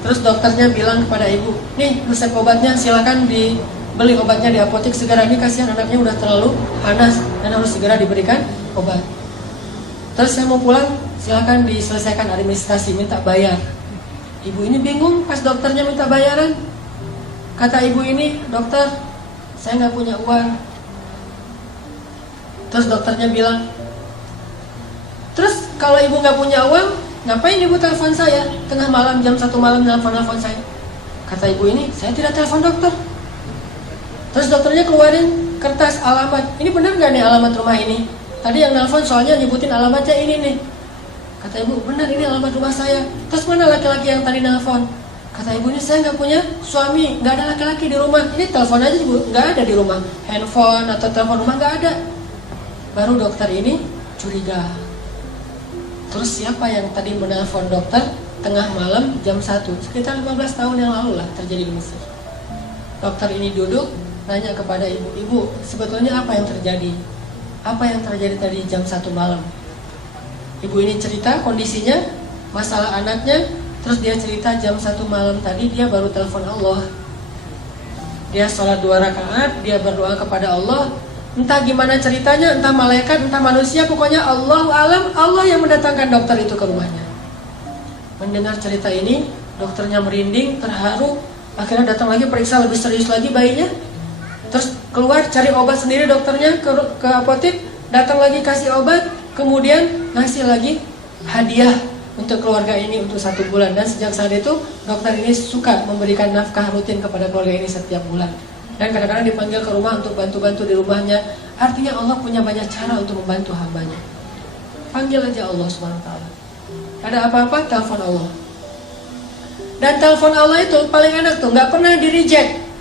Terus dokternya bilang kepada ibu, nih resep obatnya, silakan dibeli obatnya di apotek segera. Ini kasihan anaknya udah terlalu panas dan harus segera diberikan obat. Terus saya mau pulang, silakan diselesaikan administrasi, minta bayar. Ibu ini bingung pas dokternya minta bayaran. Kata ibu ini, dokter, saya nggak punya uang. Terus dokternya bilang, terus kalau ibu nggak punya uang, ngapain ibu telepon saya? Tengah malam, jam 1 malam telepon saya. Kata ibu ini, saya tidak telepon dokter. Terus dokternya keluarin kertas alamat. Ini benar nggak nih alamat rumah ini? Tadi yang nelfon soalnya nyebutin alamatnya ini nih. Kata ibu, benar ini alamat rumah saya. Terus mana laki-laki yang tadi nelfon? Kata ibu ini, saya nggak punya suami, nggak ada laki-laki di rumah. Ini telepon aja ibu, nggak ada di rumah. Handphone atau telepon rumah nggak ada. Baru dokter ini curiga. Terus siapa yang tadi menelpon dokter tengah malam jam 1? Sekitar 15 tahun yang lalu lah terjadi di Mesir. Dokter ini duduk, nanya kepada ibu, sebetulnya apa yang terjadi? Apa yang terjadi tadi jam 1 malam? Ibu ini cerita kondisinya, masalah anaknya. Terus dia cerita jam 1 malam tadi dia baru telepon Allah. Dia sholat 2 rakaat, dia berdoa kepada Allah. Entah gimana ceritanya, entah malaikat, entah manusia, pokoknya Allahu alam, Allah yang mendatangkan dokter itu ke rumahnya. Mendengar cerita ini, dokternya merinding, terharu. Akhirnya datang lagi periksa lebih serius lagi bayinya. Terus keluar cari obat sendiri dokternya ke apotek, datang lagi kasih obat, kemudian ngasih lagi hadiah untuk keluarga ini untuk 1 bulan. Dan sejak saat itu dokter ini suka memberikan nafkah rutin kepada keluarga ini setiap bulan. Dan kadang-kadang dipanggil ke rumah untuk bantu-bantu di rumahnya. Artinya Allah punya banyak cara untuk membantu hambanya. Panggil aja Allah SWT. Ada apa-apa, telepon Allah. Dan telepon Allah itu paling enak tuh, gak pernah di-reject.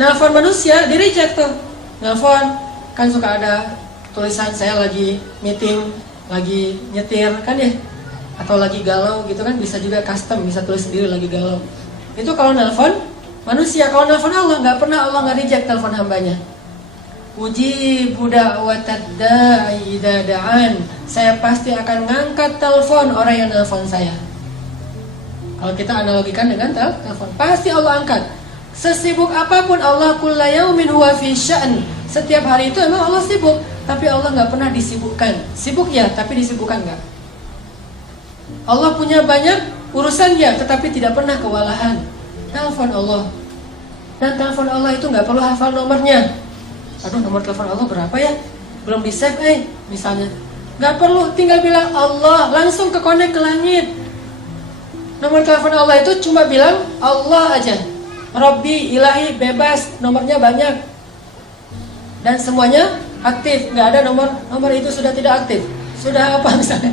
Nelfon manusia, di-reject tuh. Nelfon, kan suka ada tulisan saya lagi meeting, lagi nyetir, kan ya? Atau lagi galau gitu kan, bisa juga custom, bisa tulis sendiri lagi galau. Itu kalau nelfon manusia. Kalau nelfon Allah, nggak pernah Allah nggak reject telepon hambanya. Ujibu da'watad da'i idza da'an. Saya pasti akan ngangkat telepon orang yang nelfon saya. Kalau kita analogikan dengan telepon, pasti Allah angkat. Sesibuk apapun Allah, kulla yaumin huwa fi sya'n. Setiap hari itu emang Allah sibuk, tapi Allah nggak pernah disibukkan. Sibuk ya, tapi disibukkan nggak. Allah punya banyak urusan ya, tetapi tidak pernah kewalahan. Telepon Allah. Dan telepon Allah itu nggak perlu hafal nomornya. Aduh, nomor telepon Allah berapa ya? Belum di save misalnya. Nggak perlu, tinggal bilang Allah, langsung ke connect ke langit. Nomor telepon Allah itu cuma bilang Allah aja. Robbi, ilahi, bebas, nomornya banyak. Dan semuanya aktif, nggak ada nomor itu sudah tidak aktif. Sudah apa misalnya?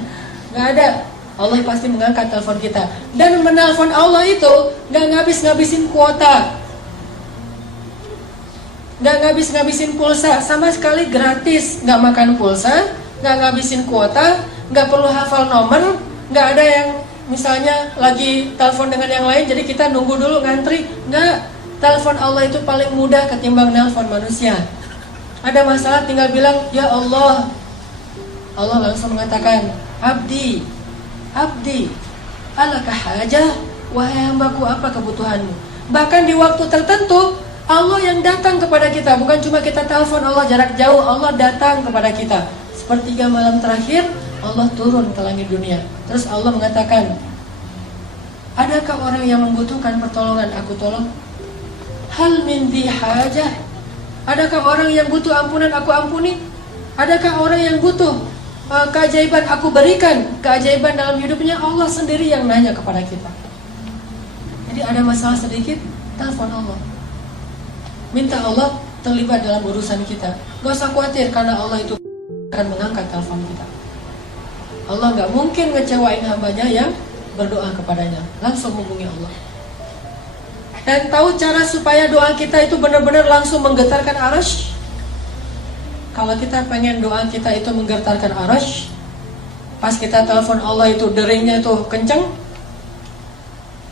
Nggak ada. Allah pasti mengangkat telepon kita. Dan menelpon Allah itu nggak ngabis-ngabisin kuota, nggak ngabis-ngabisin pulsa, sama sekali gratis. Nggak makan pulsa, nggak ngabisin kuota, nggak perlu hafal nomor, nggak ada yang misalnya lagi telepon dengan yang lain jadi kita nunggu dulu ngantri. Nggak. Telepon Allah itu paling mudah ketimbang nelpon manusia. Ada masalah tinggal bilang ya Allah. Allah langsung mengatakan abdi, alaka hajah, wahai hambaku, apa kebutuhanmu? Bahkan di waktu tertentu Allah yang datang kepada kita, bukan cuma kita telepon Allah jarak jauh, Allah datang kepada kita. Sepertiga malam terakhir Allah turun ke langit dunia. Terus Allah mengatakan, adakah orang yang membutuhkan pertolongan aku tolong? Hal min dhi hajah. Adakah orang yang butuh ampunan aku ampuni? Adakah orang yang butuh keajaiban aku berikan? Keajaiban dalam hidupnya Allah sendiri yang nanya kepada kita. Jadi ada masalah sedikit, telepon Allah. Minta Allah terlibat dalam urusan kita. Gak usah khawatir karena Allah itu akan mengangkat telepon kita. Allah gak mungkin ngecewain hambanya yang berdoa kepadanya. Langsung hubungi Allah. Dan tahu cara supaya doa kita itu benar-benar langsung menggetarkan arasy? Kalau kita pengen doa kita itu menggetarkan arasy, pas kita telepon Allah itu deringnya itu kenceng,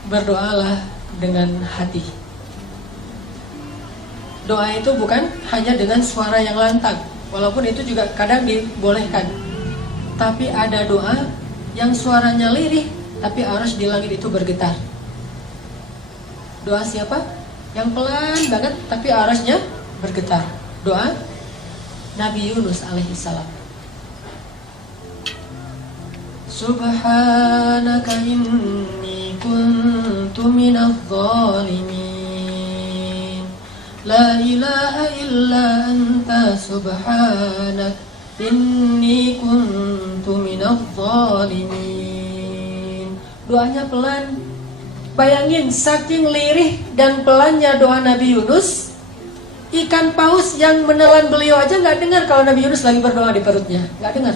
berdoalah dengan hati. Doa itu bukan hanya dengan suara yang lantang, walaupun itu juga kadang dibolehkan. Tapi ada doa yang suaranya lirih, tapi arasy di langit itu bergetar. Doa siapa? Yang pelan banget, tapi arasnya bergetar. Doa Nabi Yunus alaihissalam. Subhanaka inni kuntu minadh dhalimin. La ilaha illa anta subhanak inni kuntu minadh dhalimin. Doanya pelan. Bayangin saking lirih dan pelannya doa Nabi Yunus, ikan paus yang menelan beliau aja nggak dengar kalau Nabi Yunus lagi berdoa di perutnya, nggak dengar.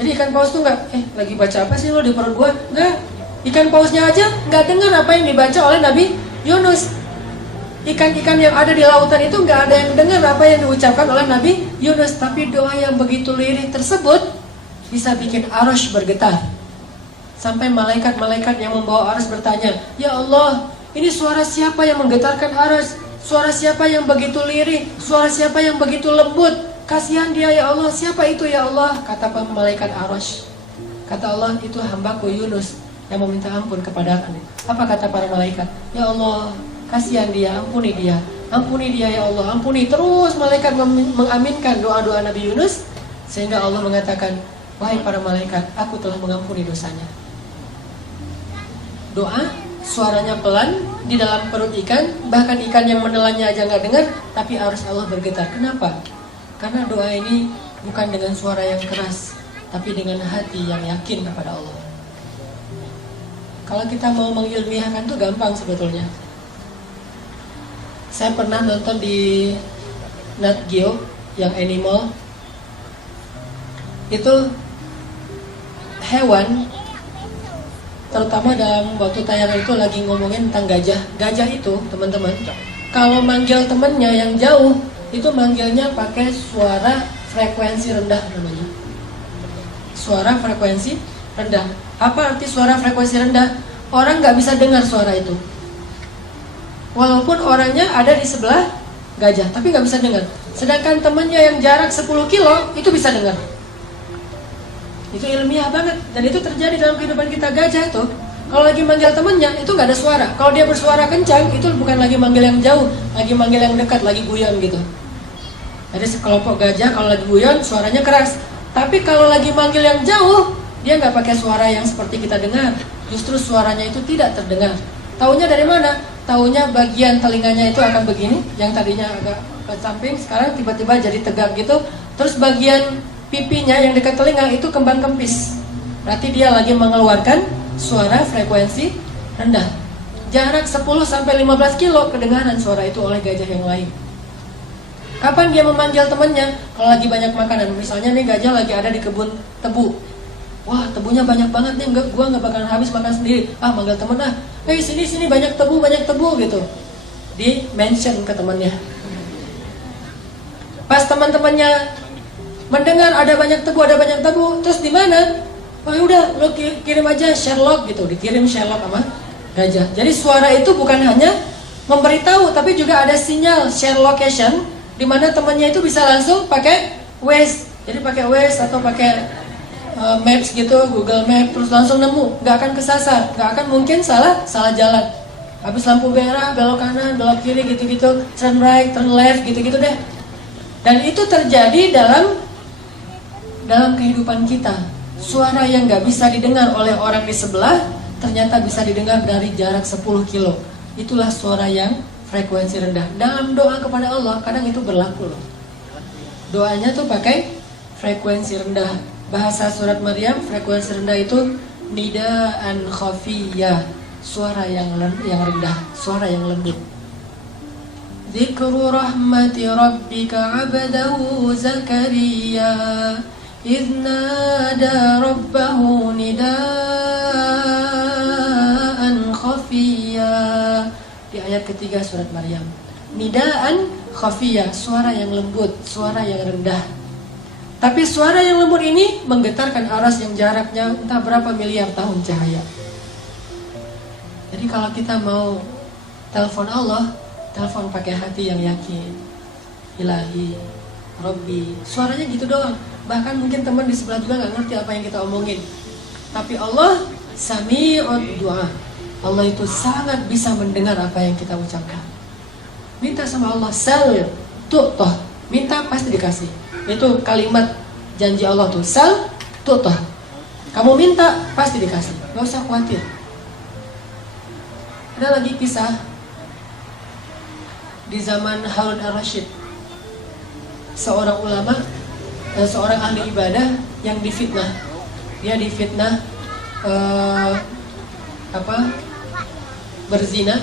Jadi ikan paus tuh nggak, lagi baca apa sih lo di perut gua? Nggak, ikan pausnya aja nggak dengar apa yang dibaca oleh Nabi Yunus. Ikan-ikan yang ada di lautan itu nggak ada yang dengar apa yang diucapkan oleh Nabi Yunus. Tapi doa yang begitu lirih tersebut bisa bikin arasy bergetar. Sampai malaikat-malaikat yang membawa arasy bertanya, "Ya Allah, ini suara siapa yang menggetarkan arasy? Suara siapa yang begitu lirih? Suara siapa yang begitu lembut? Kasihan dia ya Allah, siapa itu ya Allah?" Kata malaikat arasy. Kata Allah, "Itu hambaku Yunus yang meminta ampun kepada Aku." Apa kata para malaikat? "Ya Allah, kasihan dia, ampuni dia. Ampuni dia ya Allah, ampuni." Terus malaikat mengaminkan doa-doa Nabi Yunus, sehingga Allah mengatakan, "Wahai para malaikat, Aku telah mengampuni dosanya." Doa suaranya pelan di dalam perut ikan, bahkan ikan yang menelannya aja nggak dengar, tapi arus Allah bergetar. Kenapa? Karena doa ini bukan dengan suara yang keras, tapi dengan hati yang yakin kepada Allah. Kalau kita mau mengilmiahkan itu gampang sebetulnya. Saya pernah nonton di Nat Geo yang animal, itu hewan, terutama dalam waktu tayangan itu lagi ngomongin tentang gajah. Gajah itu teman-teman, kalau manggil temennya yang jauh, itu manggilnya pakai suara frekuensi rendah namanya. Suara frekuensi rendah. Apa arti suara frekuensi rendah? Orang nggak bisa dengar suara itu. Walaupun orangnya ada di sebelah gajah, tapi nggak bisa dengar. Sedangkan temennya yang jarak 10 kilo, itu bisa dengar. Itu ilmiah banget, dan itu terjadi dalam kehidupan kita. Gajah itu kalau lagi manggil temennya itu nggak ada suara. Kalau dia bersuara kencang, itu bukan lagi manggil yang jauh, lagi manggil yang dekat, lagi guyon gitu. Jadi sekelompok gajah kalau lagi guyon suaranya keras, tapi kalau lagi manggil yang jauh, dia nggak pakai suara yang seperti kita dengar. Justru suaranya itu tidak terdengar. Taunya dari mana? Taunya bagian telinganya itu akan begini, yang tadinya agak ke samping, sekarang tiba-tiba jadi tegak gitu. Terus bagian pipinya yang dekat telinga itu kembang kempis. Berarti dia lagi mengeluarkan suara frekuensi rendah. Jarak 10-15 kilo kedengaran suara itu oleh gajah yang lain. Kapan dia memanggil temannya? Kalau lagi banyak makanan. Misalnya nih gajah lagi ada di kebun tebu. Wah, tebunya banyak banget nih, gua nggak bakalan habis makan sendiri. Manggil temen "Hei, sini banyak tebu gitu." Di mention ke temannya. Pas teman-temannya mendengar ada banyak tebu, terus di mana? Udah, lo kirim aja Sherlock gitu, dikirim Sherlock sama gajah. Jadi suara itu bukan hanya memberitahu, tapi juga ada sinyal share location, di mana temannya itu bisa langsung pakai Waze. Jadi pakai Waze atau pakai Maps gitu, Google Maps, terus langsung nemu, nggak akan kesasar, nggak akan mungkin salah jalan. Habis lampu merah, belok kanan, belok kiri gitu-gitu, turn right, turn left gitu-gitu deh. Dan itu terjadi dalam kehidupan kita. Suara yang gak bisa didengar oleh orang di sebelah ternyata bisa didengar dari jarak 10 kilo. Itulah suara yang frekuensi rendah. Dalam doa kepada Allah kadang itu berlaku loh. Doanya tuh pakai frekuensi rendah. Bahasa surat Maryam frekuensi rendah itu nidaan khafiyah, suara yang rendah, suara yang lembut. Dzikru rahmati rabbika 'abdahu Zakaria إذ نادى ربه نداء خفيا ayat ketiga surat Maryam. Nidaan khafiyah, suara yang lembut, suara yang rendah. Tapi suara yang lembut ini menggetarkan aras yang jaraknya entah berapa miliar tahun cahaya. Jadi kalau kita mau telepon Allah, telepon pakai hati yang yakin. Ilahi, Robbi, suaranya gitu doang. Bahkan mungkin teman di sebelah juga nggak ngerti apa yang kita omongin. Tapi Allah sami'ud du'a. Allah itu sangat bisa mendengar apa yang kita ucapkan. Minta sama Allah, sal tu'toh, minta pasti dikasih. Itu kalimat janji Allah tuh, sal tu'toh. Kamu minta pasti dikasih, gak usah khawatir. Ada lagi kisah di zaman Harun ar-Rasyid, seorang ulama, seorang ahli ibadah yang difitnah. Dia difitnah berzina,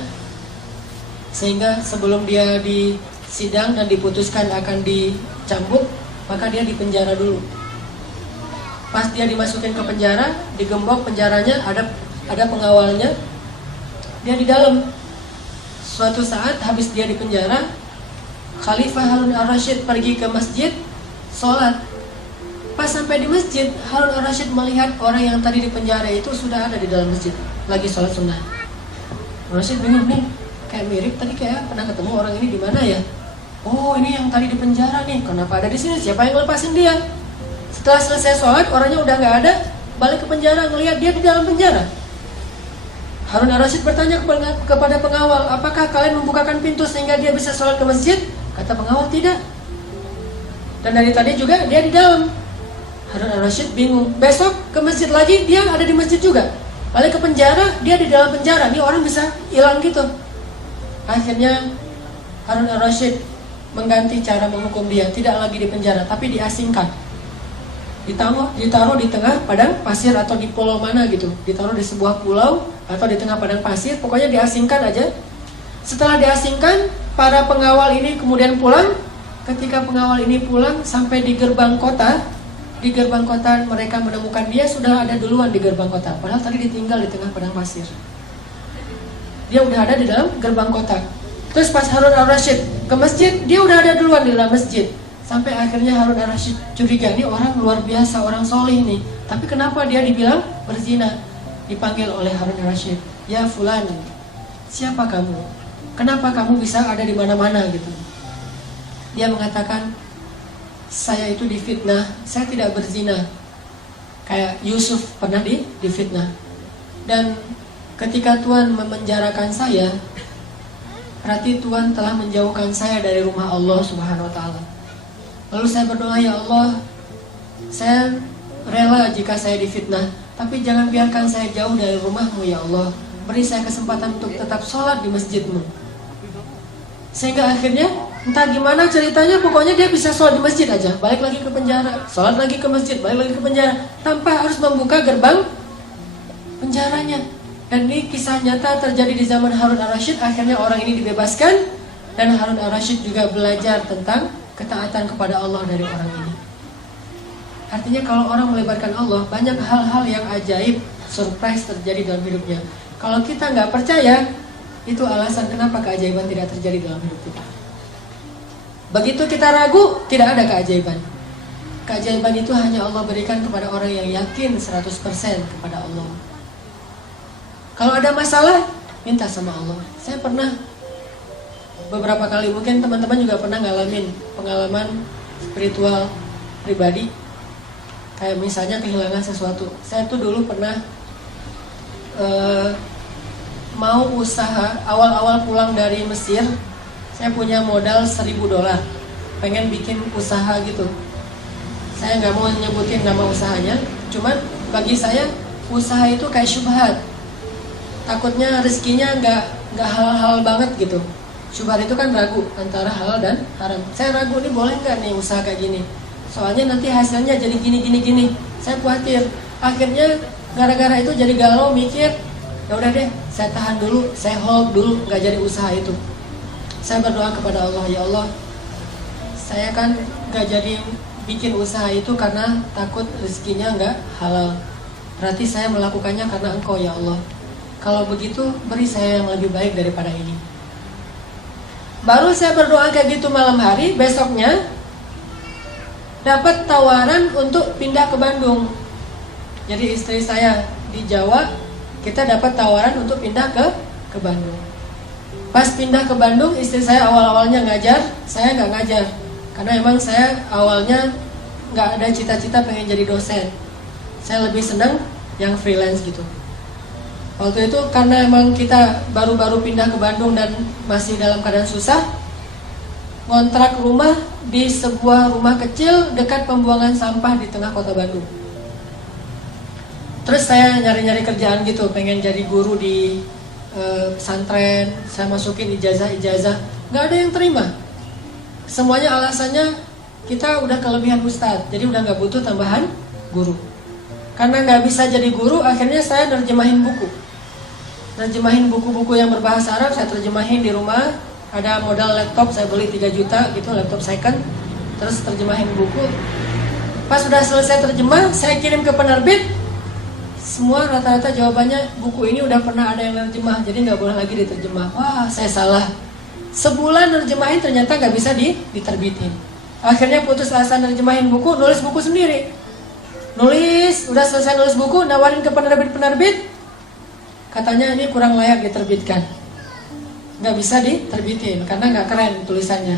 sehingga sebelum dia disidang dan diputuskan akan dicambuk, maka dia dipenjara dulu. Pas dia dimasukin ke penjara, digembok penjaranya, ada pengawalnya, dia di dalam. Suatu saat habis dia di penjara, Khalifah Harun ar-Rasyid pergi ke masjid sholat. Pas sampai di masjid, Harun ar-Rasyid melihat orang yang tadi di penjara itu sudah ada di dalam masjid, lagi sholat sunnah. Harun ar-Rasyid bingung nih, kayak mirip tadi, kayak pernah ketemu orang ini di mana ya? Oh, ini yang tadi di penjara nih. Kenapa ada di sini? Siapa yang lepasin dia? Setelah selesai sholat, orangnya udah nggak ada. Balik ke penjara, ngelihat dia di dalam penjara. Harun ar-Rasyid bertanya kepada pengawal, apakah kalian membukakan pintu sehingga dia bisa sholat ke masjid? Kata pengawal, tidak. Dan dari tadi juga dia di dalam. Harun ar-Rasyid bingung. Besok ke masjid lagi, dia ada di masjid juga. Balik ke penjara, dia di dalam penjara. Ini orang bisa hilang gitu. Akhirnya Harun ar-Rasyid mengganti cara menghukum dia. Tidak lagi di penjara, tapi diasingkan. Ditaruh di tengah padang pasir atau di pulau mana gitu. Ditaruh di sebuah pulau atau di tengah padang pasir. Pokoknya diasingkan aja. Setelah diasingkan, para pengawal ini kemudian pulang. Ketika pengawal ini pulang sampai di gerbang kota, mereka menemukan dia sudah ada duluan di gerbang kota. Padahal tadi ditinggal di tengah padang pasir. Dia udah ada di dalam gerbang kota. Terus pas Harun ar-Rasyid ke masjid, dia udah ada duluan di dalam masjid. Sampai akhirnya Harun ar-Rasyid curiga, ini orang luar biasa, orang soleh nih. Tapi kenapa dia dibilang berzina? Dipanggil oleh Harun ar-Rasyid, ya fulan, siapa kamu? Kenapa kamu bisa ada di mana-mana gitu? Dia mengatakan, saya itu difitnah, saya tidak berzina. Kayak Yusuf pernah difitnah. Dan ketika Tuhan memenjarakan saya, berarti Tuhan telah menjauhkan saya dari rumah Allah Subhanahu wa Ta'ala. Lalu saya berdoa, ya Allah, saya rela jika saya difitnah, tapi jangan biarkan saya jauh dari rumah-Mu ya Allah. Beri saya kesempatan untuk tetap sholat di masjid-Mu. Sehingga akhirnya entah gimana ceritanya, pokoknya dia bisa sholat di masjid aja. Balik lagi ke penjara, sholat lagi ke masjid, balik lagi ke penjara, tanpa harus membuka gerbang penjaranya. Dan ini kisah nyata terjadi di zaman Harun ar-Rasyid. Akhirnya orang ini dibebaskan, dan Harun ar-Rasyid juga belajar tentang ketaatan kepada Allah dari orang ini. Artinya kalau orang melebarkan Allah, banyak hal-hal yang ajaib, surprise terjadi dalam hidupnya. Kalau kita nggak percaya, itu alasan kenapa keajaiban tidak terjadi dalam hidup kita. Begitu kita ragu, tidak ada keajaiban. Keajaiban itu hanya Allah berikan kepada orang yang yakin 100% kepada Allah. Kalau ada masalah, minta sama Allah. Saya pernah beberapa kali, mungkin teman-teman juga pernah ngalamin pengalaman spiritual pribadi. Kayak misalnya kehilangan sesuatu. Saya tuh dulu pernah mau usaha, awal-awal pulang dari Mesir, saya punya modal $1.000, pengen bikin usaha gitu. Saya nggak mau nyebutin nama usahanya, cuman bagi saya usaha itu kayak syubhat. Takutnya rezekinya nggak halal banget gitu. Syubhat itu kan ragu antara halal dan haram. Saya ragu nih, boleh nggak nih usaha kayak gini? Soalnya nanti hasilnya jadi gini. Saya khawatir. Akhirnya gara-gara itu jadi galau, mikir, ya udah deh, saya tahan dulu, saya hold dulu, nggak jadi usaha itu. Saya berdoa kepada Allah, ya Allah, saya kan nggak jadi bikin usaha itu karena takut rezekinya nggak halal. Berarti saya melakukannya karena Engkau ya Allah. Kalau begitu, beri saya yang lebih baik daripada ini. Baru saya berdoa kayak gitu malam hari, besoknya dapat tawaran untuk pindah ke Bandung. Jadi istri saya di Jawa, kita dapat tawaran untuk pindah ke Bandung. Pas pindah ke Bandung, istri saya awal-awalnya ngajar, saya nggak ngajar. Karena emang saya awalnya nggak ada cita-cita pengen jadi dosen. Saya lebih senang yang freelance gitu. Waktu itu karena emang kita baru-baru pindah ke Bandung dan masih dalam keadaan susah, ngontrak rumah di sebuah rumah kecil dekat pembuangan sampah di tengah kota Bandung. Terus saya nyari-nyari kerjaan gitu, pengen jadi guru di pesantren, saya masukin ijazah, nggak ada yang terima. Semuanya alasannya kita udah kelebihan ustadz, jadi udah nggak butuh tambahan guru. Karena nggak bisa jadi guru, akhirnya saya nerjemahin buku. Nerjemahin buku-buku yang berbahasa Arab, saya terjemahin di rumah. Ada modal laptop, saya beli 3 juta gitu, laptop second. Terus terjemahin buku. Pas sudah selesai terjemah, saya kirim ke penerbit. Semua rata-rata jawabannya, buku ini udah pernah ada yang nerjemah, jadi nggak boleh lagi diterjemah. Wah, saya salah. Sebulan nerjemahin ternyata nggak bisa diterbitin. Akhirnya putus asa nerjemahin buku, nulis buku sendiri. Nulis, udah selesai nulis buku, nawarin ke penerbit-penerbit. Katanya ini kurang layak diterbitkan, nggak bisa diterbitin karena nggak keren tulisannya.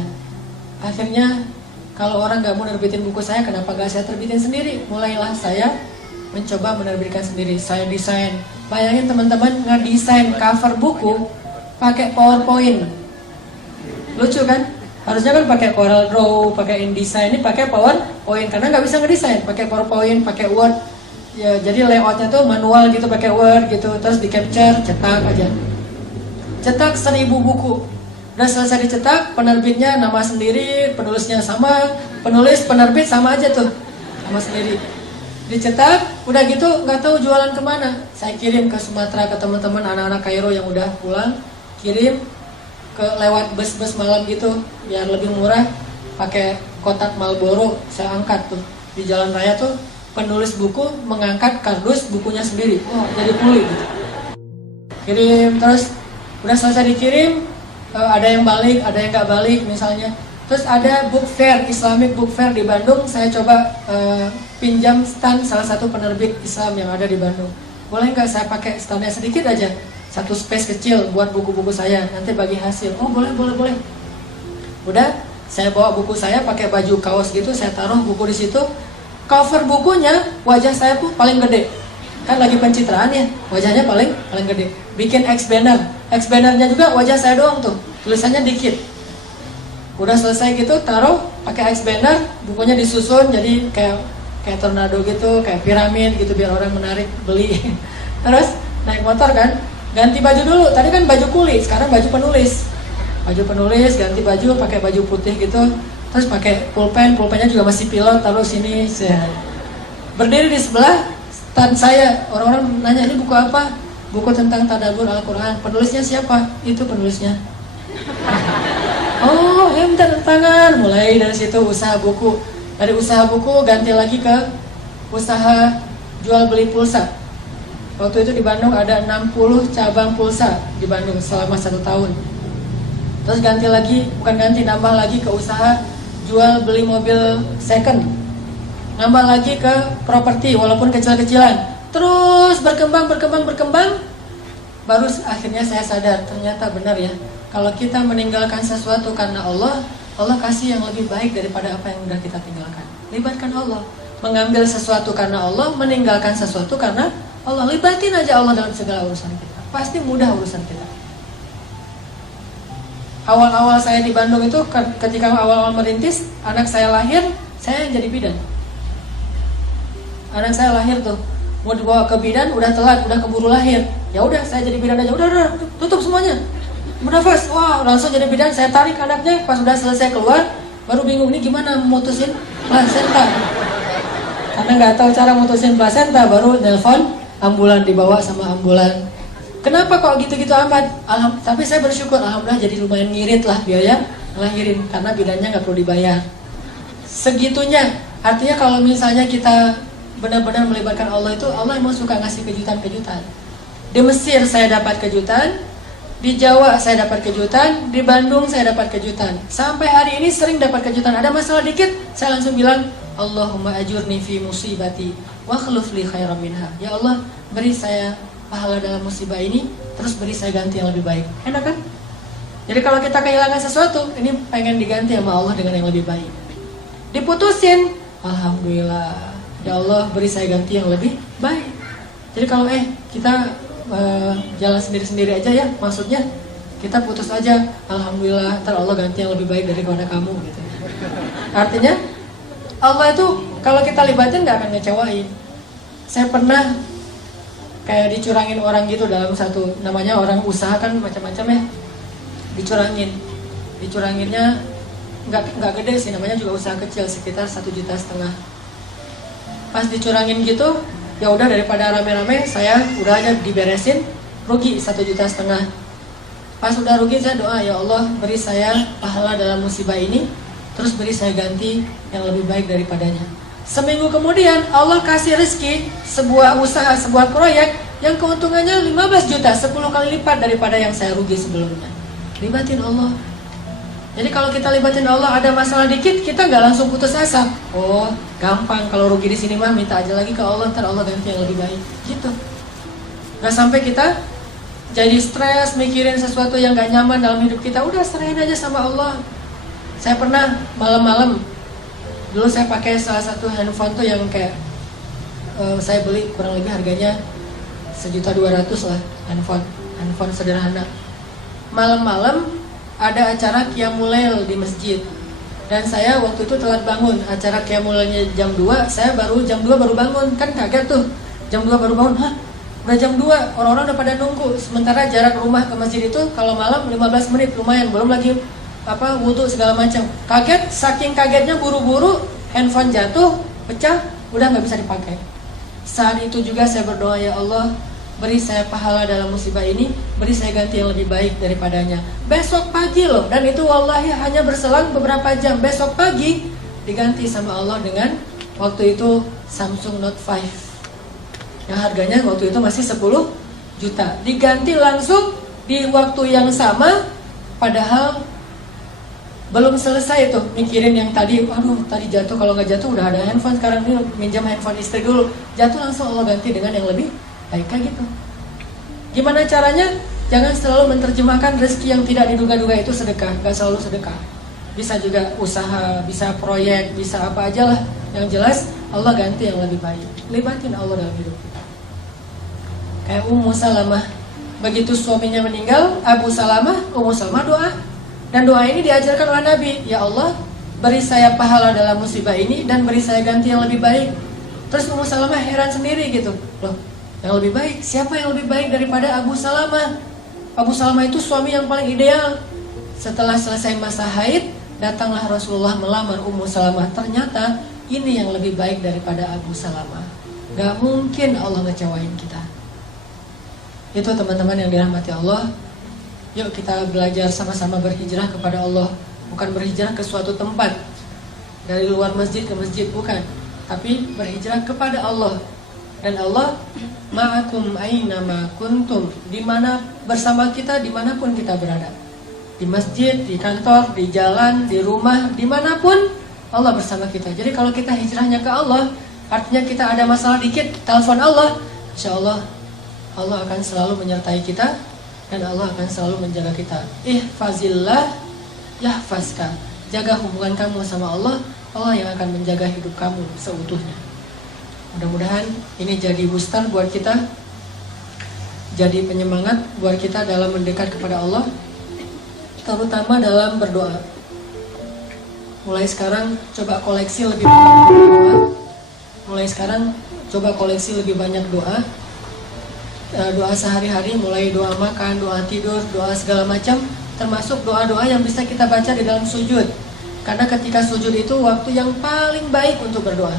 Akhirnya kalau orang nggak mau nerbitin buku saya, kenapa nggak saya terbitin sendiri? Mulailah saya mencoba menerbitkan sendiri. Saya desain. Bayangin teman-teman, ngedesain cover buku pakai PowerPoint. Lucu kan? Harusnya kan pakai Corel Draw, pakai InDesign, ini pakai PowerPoint karena nggak bisa ngedesain. Pakai PowerPoint, pakai Word. Ya, jadi layoutnya tuh manual gitu, pakai Word gitu, terus di capture, cetak aja. Cetak 1000 buku. Udah selesai dicetak, penerbitnya nama sendiri, penulisnya sama, penulis penerbit sama aja tuh, sama sendiri. Dicetak, udah gitu nggak tahu jualan kemana. Saya kirim ke Sumatera ke teman-teman anak-anak Kairo yang udah pulang, kirim ke lewat bus-bus malam gitu, biar lebih murah. Pakai kotak Marlboro, saya angkat tuh di jalan raya tuh. Penulis buku mengangkat kardus bukunya sendiri, jadi kuli gitu. Kirim terus, udah selesai dikirim, ada yang balik, ada yang nggak balik misalnya. Terus ada book fair, Islamic book fair di Bandung, saya coba pinjam stand salah satu penerbit Islam yang ada di Bandung. Boleh nggak saya pakai standnya sedikit aja, satu space kecil buat buku-buku saya, nanti bagi hasil. Oh boleh. Udah, saya bawa buku saya pakai baju kaos gitu, saya taruh buku di situ. Cover bukunya wajah saya tuh paling gede, kan lagi pencitraan ya, wajahnya paling gede. Bikin X bannernya juga wajah saya doang tuh, tulisannya dikit. Udah selesai gitu, taruh pakai X banner, bukunya disusun jadi kayak tornado gitu, kayak piramid gitu biar orang menarik beli. Terus naik motor kan, ganti baju dulu. Tadi kan baju kuli, sekarang baju penulis. Baju penulis, ganti baju pakai baju putih gitu. Terus pakai pulpennya juga masih pilot, taruh sini. Berdiri di sebelah stand saya, orang-orang nanya ini buku apa? Buku tentang tadabbur Al-Quran. Penulisnya siapa? Itu penulisnya. Oh, minta tangan. Mulai dari situ usaha buku. Dari usaha buku ganti lagi ke usaha jual beli pulsa. Waktu itu di Bandung ada 60 cabang pulsa di Bandung selama 1 tahun. Terus ganti lagi, nambah lagi ke usaha jual beli mobil second, nambah lagi ke properti walaupun kecil-kecilan, terus berkembang, baru akhirnya saya sadar ternyata benar ya, kalau kita meninggalkan sesuatu karena Allah kasih yang lebih baik daripada apa yang udah kita tinggalkan. Libatkan Allah. Mengambil sesuatu karena Allah, meninggalkan sesuatu karena Allah. Libatin aja Allah dalam segala urusan kita, pasti mudah urusan kita. Awal-awal saya di Bandung itu, ketika awal-awal merintis, anak saya lahir, saya yang jadi bidan. Anak saya lahir tuh, mau dibawa ke bidan, udah telat, udah keburu lahir. Ya udah, saya jadi bidan aja. Udah, tutup semuanya. Bernafas, wah langsung jadi bidan. Saya tarik anaknya, pas udah selesai keluar, baru bingung ini gimana mutusin plasenta. Karena nggak tahu cara mutusin plasenta, baru nelpon ambulan, dibawa sama ambulan. Kenapa kok gitu-gitu amat? Tapi saya bersyukur, alhamdulillah jadi lumayan ngirit lah biaya ngelahirin, karena bidannya nggak perlu dibayar. Segitunya, artinya kalau misalnya kita benar-benar melibatkan Allah itu, Allah emang suka ngasih kejutan-kejutan. Di Mesir saya dapat kejutan, Di Jawa saya dapat kejutan, di Bandung saya dapat kejutan. Sampai hari ini sering dapat kejutan. Ada masalah dikit, saya langsung bilang, Allahumma ajurni fi musibati wa khluf li khairan minha. Ya Allah, beri saya pahala dalam musibah ini, terus beri saya ganti yang lebih baik. Enak kan? Jadi kalau kita kehilangan sesuatu, ini pengen diganti sama Allah dengan yang lebih baik. Diputusin, alhamdulillah, ya Allah beri saya ganti yang lebih baik. Jadi kalau kita jalan sendiri-sendiri aja ya, maksudnya kita putus aja, alhamdulillah, ntar Allah ganti yang lebih baik daripada kamu gitu. Artinya Allah itu kalau kita libatin nggak akan ngecewain. Saya pernah kayak dicurangin orang gitu dalam satu, namanya orang usaha kan macam-macam ya, dicuranginnya nggak gede sih, namanya juga usaha kecil, sekitar 1,5 juta. Pas dicurangin gitu, ya udah daripada rame-rame, saya udah aja diberesin, rugi 1,5 juta. Pas udah rugi, saya doa, ya Allah beri saya pahala dalam musibah ini, terus beri saya ganti yang lebih baik daripadanya. Seminggu kemudian Allah kasih rezeki, sebuah usaha, sebuah proyek yang keuntungannya 15 juta, 10 kali lipat daripada yang saya rugi sebelumnya. Libatin Allah. Jadi kalau kita libatin Allah, ada masalah dikit, kita nggak langsung putus asa. Oh, gampang, kalau rugi di sini mah minta aja lagi ke Allah, ntar Allah ganti yang lebih baik. Gitu. Nggak sampai kita jadi stres mikirin sesuatu yang nggak nyaman dalam hidup kita. Udah serahin aja sama Allah. Saya pernah malam-malam, dulu saya pakai salah satu handphone tuh yang kayak saya beli kurang lebih harganya 1.200.000 lah, handphone sederhana. Malam-malam ada acara Qiyamul Lail di masjid, dan saya waktu itu telat bangun. Acara Qiyamul Lailnya jam 2, saya jam 2 baru bangun. Kan kaget tuh, jam 2 baru bangun, hah? Udah jam 2, orang-orang udah pada nunggu. Sementara jarak rumah ke masjid itu kalau malam 15 menit, lumayan, belum lagi wudhu segala macam. Kaget, saking kagetnya buru-buru handphone jatuh, pecah, udah nggak bisa dipakai. Saat itu juga saya berdoa, ya Allah beri saya pahala dalam musibah ini, beri saya ganti yang lebih baik daripadanya. Besok pagi loh, dan itu wallahi hanya berselang beberapa jam. Besok pagi diganti sama Allah dengan waktu itu Samsung Note 5 yang harganya waktu itu masih 10 juta. Diganti langsung di waktu yang sama, padahal belum selesai tuh mikirin yang tadi, aduh tadi jatuh, kalau nggak jatuh udah ada handphone, sekarang ini minjam handphone istri dulu. Jatuh langsung Allah ganti dengan yang lebih baik, kayak gitu. Gimana caranya? Jangan selalu menerjemahkan rezeki yang tidak diduga-duga itu sedekah. Gak selalu sedekah. Bisa juga usaha, bisa proyek, bisa apa aja lah. Yang jelas Allah ganti yang lebih baik. Libatin Allah dalam hidup kita. Kayak Ummu Salamah, begitu suaminya meninggal, Ummu Salamah doa. Dan doa ini diajarkan oleh Nabi. Ya Allah, beri saya pahala dalam musibah ini dan beri saya ganti yang lebih baik. Terus Ummu Salamah heran sendiri gitu. Loh, yang lebih baik? Siapa yang lebih baik daripada Abu Salamah? Abu Salamah itu suami yang paling ideal. Setelah selesai masa haid, datanglah Rasulullah melamar Ummu Salamah. Ternyata ini yang lebih baik daripada Abu Salamah. Gak mungkin Allah ngecewain kita. Itu teman-teman yang dirahmati Allah. Yuk kita belajar sama-sama berhijrah kepada Allah. Bukan berhijrah ke suatu tempat, dari luar masjid ke masjid, bukan. Tapi berhijrah kepada Allah. Dan Allah ma'akum aina ma kuntum, dimana bersama kita dimanapun kita berada. Di masjid, di kantor, di jalan, di rumah, dimanapun Allah bersama kita. Jadi kalau kita hijrahnya ke Allah, artinya kita ada masalah dikit, telepon Allah, insya Allah Allah akan selalu menyertai kita, dan Allah akan selalu menjaga kita. Ihfazillah yahfazka. Jaga hubungan kamu sama Allah, Allah yang akan menjaga hidup kamu seutuhnya. Mudah-mudahan ini jadi booster buat kita, jadi penyemangat buat kita dalam mendekat kepada Allah, terutama dalam berdoa. Mulai sekarang coba koleksi lebih banyak doa. Mulai sekarang coba koleksi lebih banyak doa. Doa sehari-hari, mulai doa makan, doa tidur, doa segala macam, termasuk doa-doa yang bisa kita baca di dalam sujud. Karena ketika sujud itu waktu yang paling baik untuk berdoa.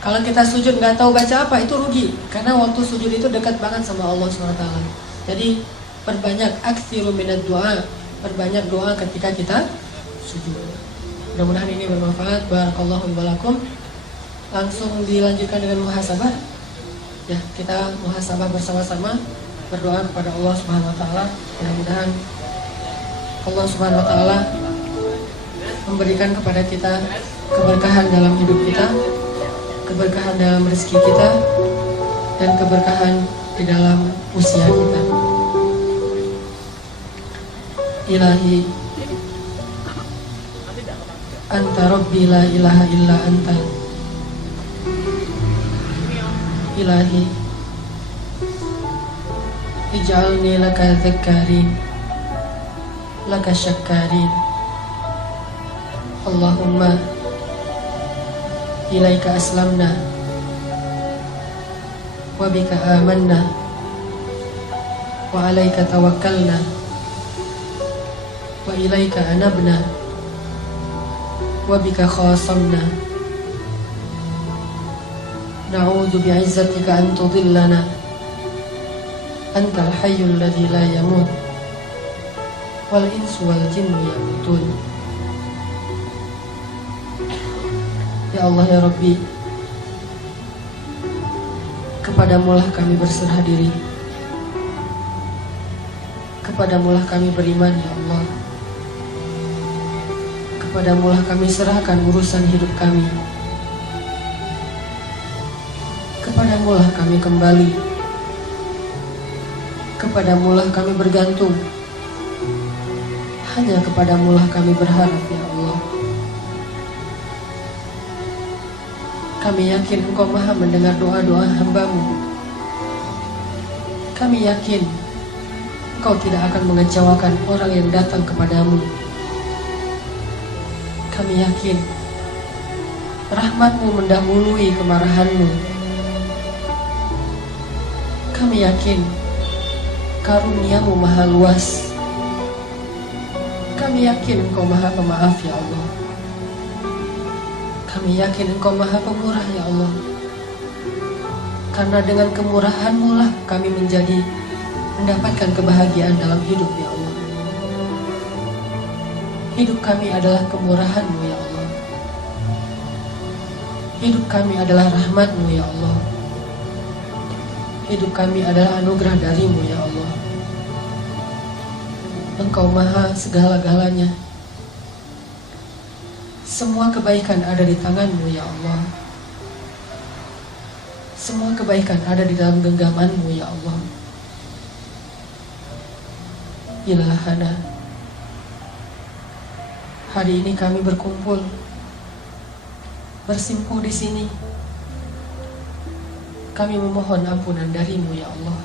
Kalau kita sujud nggak tahu baca apa, itu rugi. Karena waktu sujud itu dekat banget sama Allah SWT. Jadi perbanyak aktsiru minad doa, perbanyak doa ketika kita sujud. Mudah-mudahan ini bermanfaat. Barakallahu walakum. Langsung dilanjutkan dengan muhasabah. Ya, kita muhasabah bersama-sama. berdoa kepada Allah Subhanahu wa taala, mudah-mudahan Allah Subhanahu wa taala memberikan kepada kita keberkahan dalam hidup kita, keberkahan dalam rezeki kita, dan keberkahan di dalam usia kita. Ilahi Anta Rabbi la ilaha illa Anta. Ilahi ij'alni laka dzakkarin laka syakkarin. Allahumma ilaika aslamna wa bika amanna wa alaika tawakkalna wa ilaika anabna wa bika khasamna. Na'udzu bi'izzatika an tudillana antal hayyul ladzi la yamut wal insu wal jinnu yamutun. Ya Allah ya Rabbi, kepadamulah kami berserah diri, kepadamulah kami beriman ya Allah, kepadamulah kami serahkan urusan hidup kami, kepadamulah kami kembali, kepadamulah kami bergantung, hanya kepadamulah kami berharap ya Allah. Kami yakin Engkau maha mendengar doa-doa hamba-Mu. Kami yakin Engkau tidak akan mengecewakan orang yang datang kepadamu. Kami yakin rahmat-Mu mendahului kemarahan-Mu. Kami yakin karunia-Mu maha luas. Kami yakin Engkau maha pemaaf ya Allah. Kami yakin Engkau maha pemurah ya Allah. Karena dengan kemurahan-Mu lah kami mendapatkan kebahagiaan dalam hidup ya Allah. Hidup kami adalah kemurahan-Mu ya Allah. Hidup kami adalah rahmat-Mu ya Allah. Hidup kami adalah anugerah dari-Mu ya Allah. Engkau maha segala-galanya. Semua kebaikan ada di tangan-Mu ya Allah. Semua kebaikan ada di dalam genggaman-Mu ya Allah. Ilahana, hari ini kami berkumpul, bersimpuh di sini. Kami memohon ampunan dari-Mu ya Allah.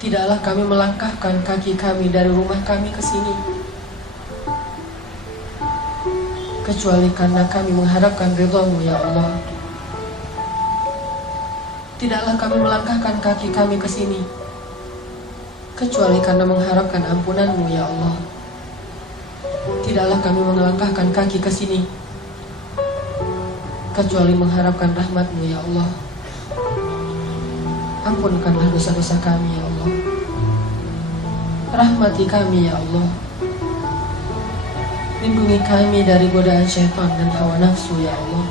Tidaklah kami melangkahkan kaki kami dari rumah kami ke sini kecuali karena kami mengharapkan ridha-Mu ya Allah. Tidaklah kami melangkahkan kaki kami ke sini kecuali karena mengharapkan ampunan-Mu ya Allah. Tidaklah kami melangkahkan kaki ke sini kecuali mengharapkan rahmat-Mu ya Allah. Ampunkanlah dosa-dosa kami ya Allah. Rahmati kami ya Allah. Lindungi kami dari godaan syaitan dan hawa nafsu ya Allah.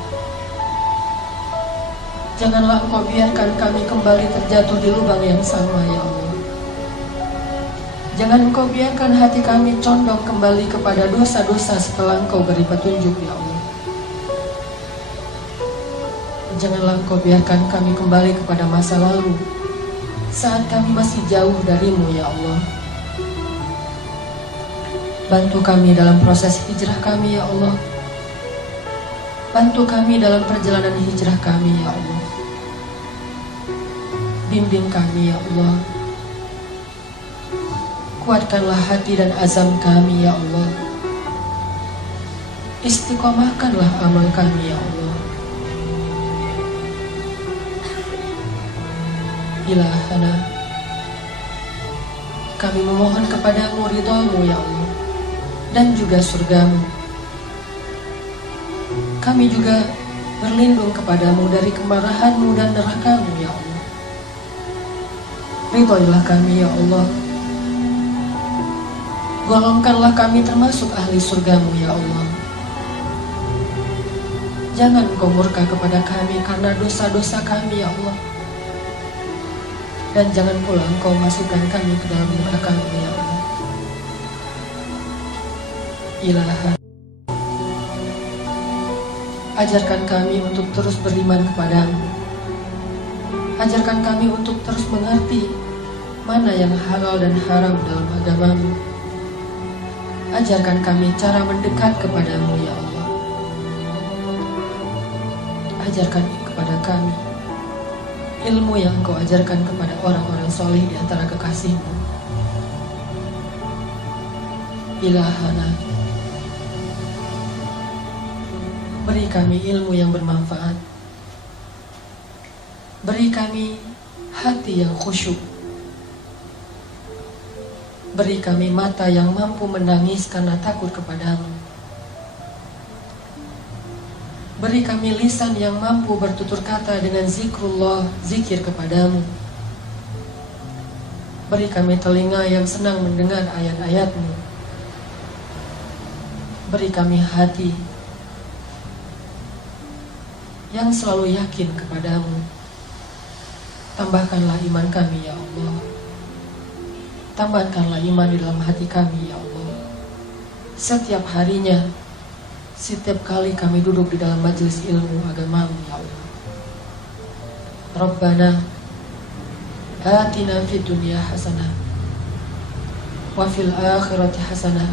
Janganlah Engkau biarkan kami kembali terjatuh di lubang yang sama ya Allah. Jangan Engkau biarkan hati kami condong kembali kepada dosa-dosa setelah Engkau beri petunjuk ya Allah. Janganlah Engkau biarkan kami kembali kepada masa lalu saat kami masih jauh dari-Mu ya Allah. Bantu kami dalam proses hijrah kami ya Allah. Bantu kami dalam perjalanan hijrah kami ya Allah. Bimbing kami ya Allah. Kuatkanlah hati dan azam kami ya Allah. Istiqomahkanlah amal kami ya Allah. Ilahana, kami memohon kepadamu ridha-Mu ya Allah dan juga surga-Mu. Kami juga berlindung kepadamu dari kemarahan-Mu dan neraka-Mu ya Allah. Ridhoilah kami ya Allah. Golongkanlah kami termasuk ahli surga-Mu ya Allah. Jangan Engkau murka kepada kami karena dosa-dosa kami ya Allah. dan jangan pula Engkau masukkan kami ke dalam neraka-Mu ya Allah. Ilaha, ajarkan kami untuk terus beriman kepadamu. Ajarkan kami untuk terus mengerti mana yang halal dan haram dalam agamamu. Ajarkan kami cara mendekat kepadamu ya Allah. Ajarkan kepada kami ilmu yang Engkau ajarkan kepada orang-orang soleh di antara kekasih-Mu. Ilahana, beri kami ilmu yang bermanfaat. Beri kami hati yang khusyuk. Beri kami mata yang mampu menangis karena takut kepadamu. Beri kami lisan yang mampu bertutur kata dengan zikrullah, zikir kepadamu. Beri kami telinga yang senang mendengar ayat-ayat-Mu. Beri kami hati yang selalu yakin kepadamu. Tambahkanlah iman kami ya Allah. Tambahkanlah iman di dalam hati kami ya Allah. Setiap harinya, setiap kali kami duduk di dalam majelis ilmu agamamu ya Allah. Rabbana atina fid dunya hasanah wa fil akhirati hasanah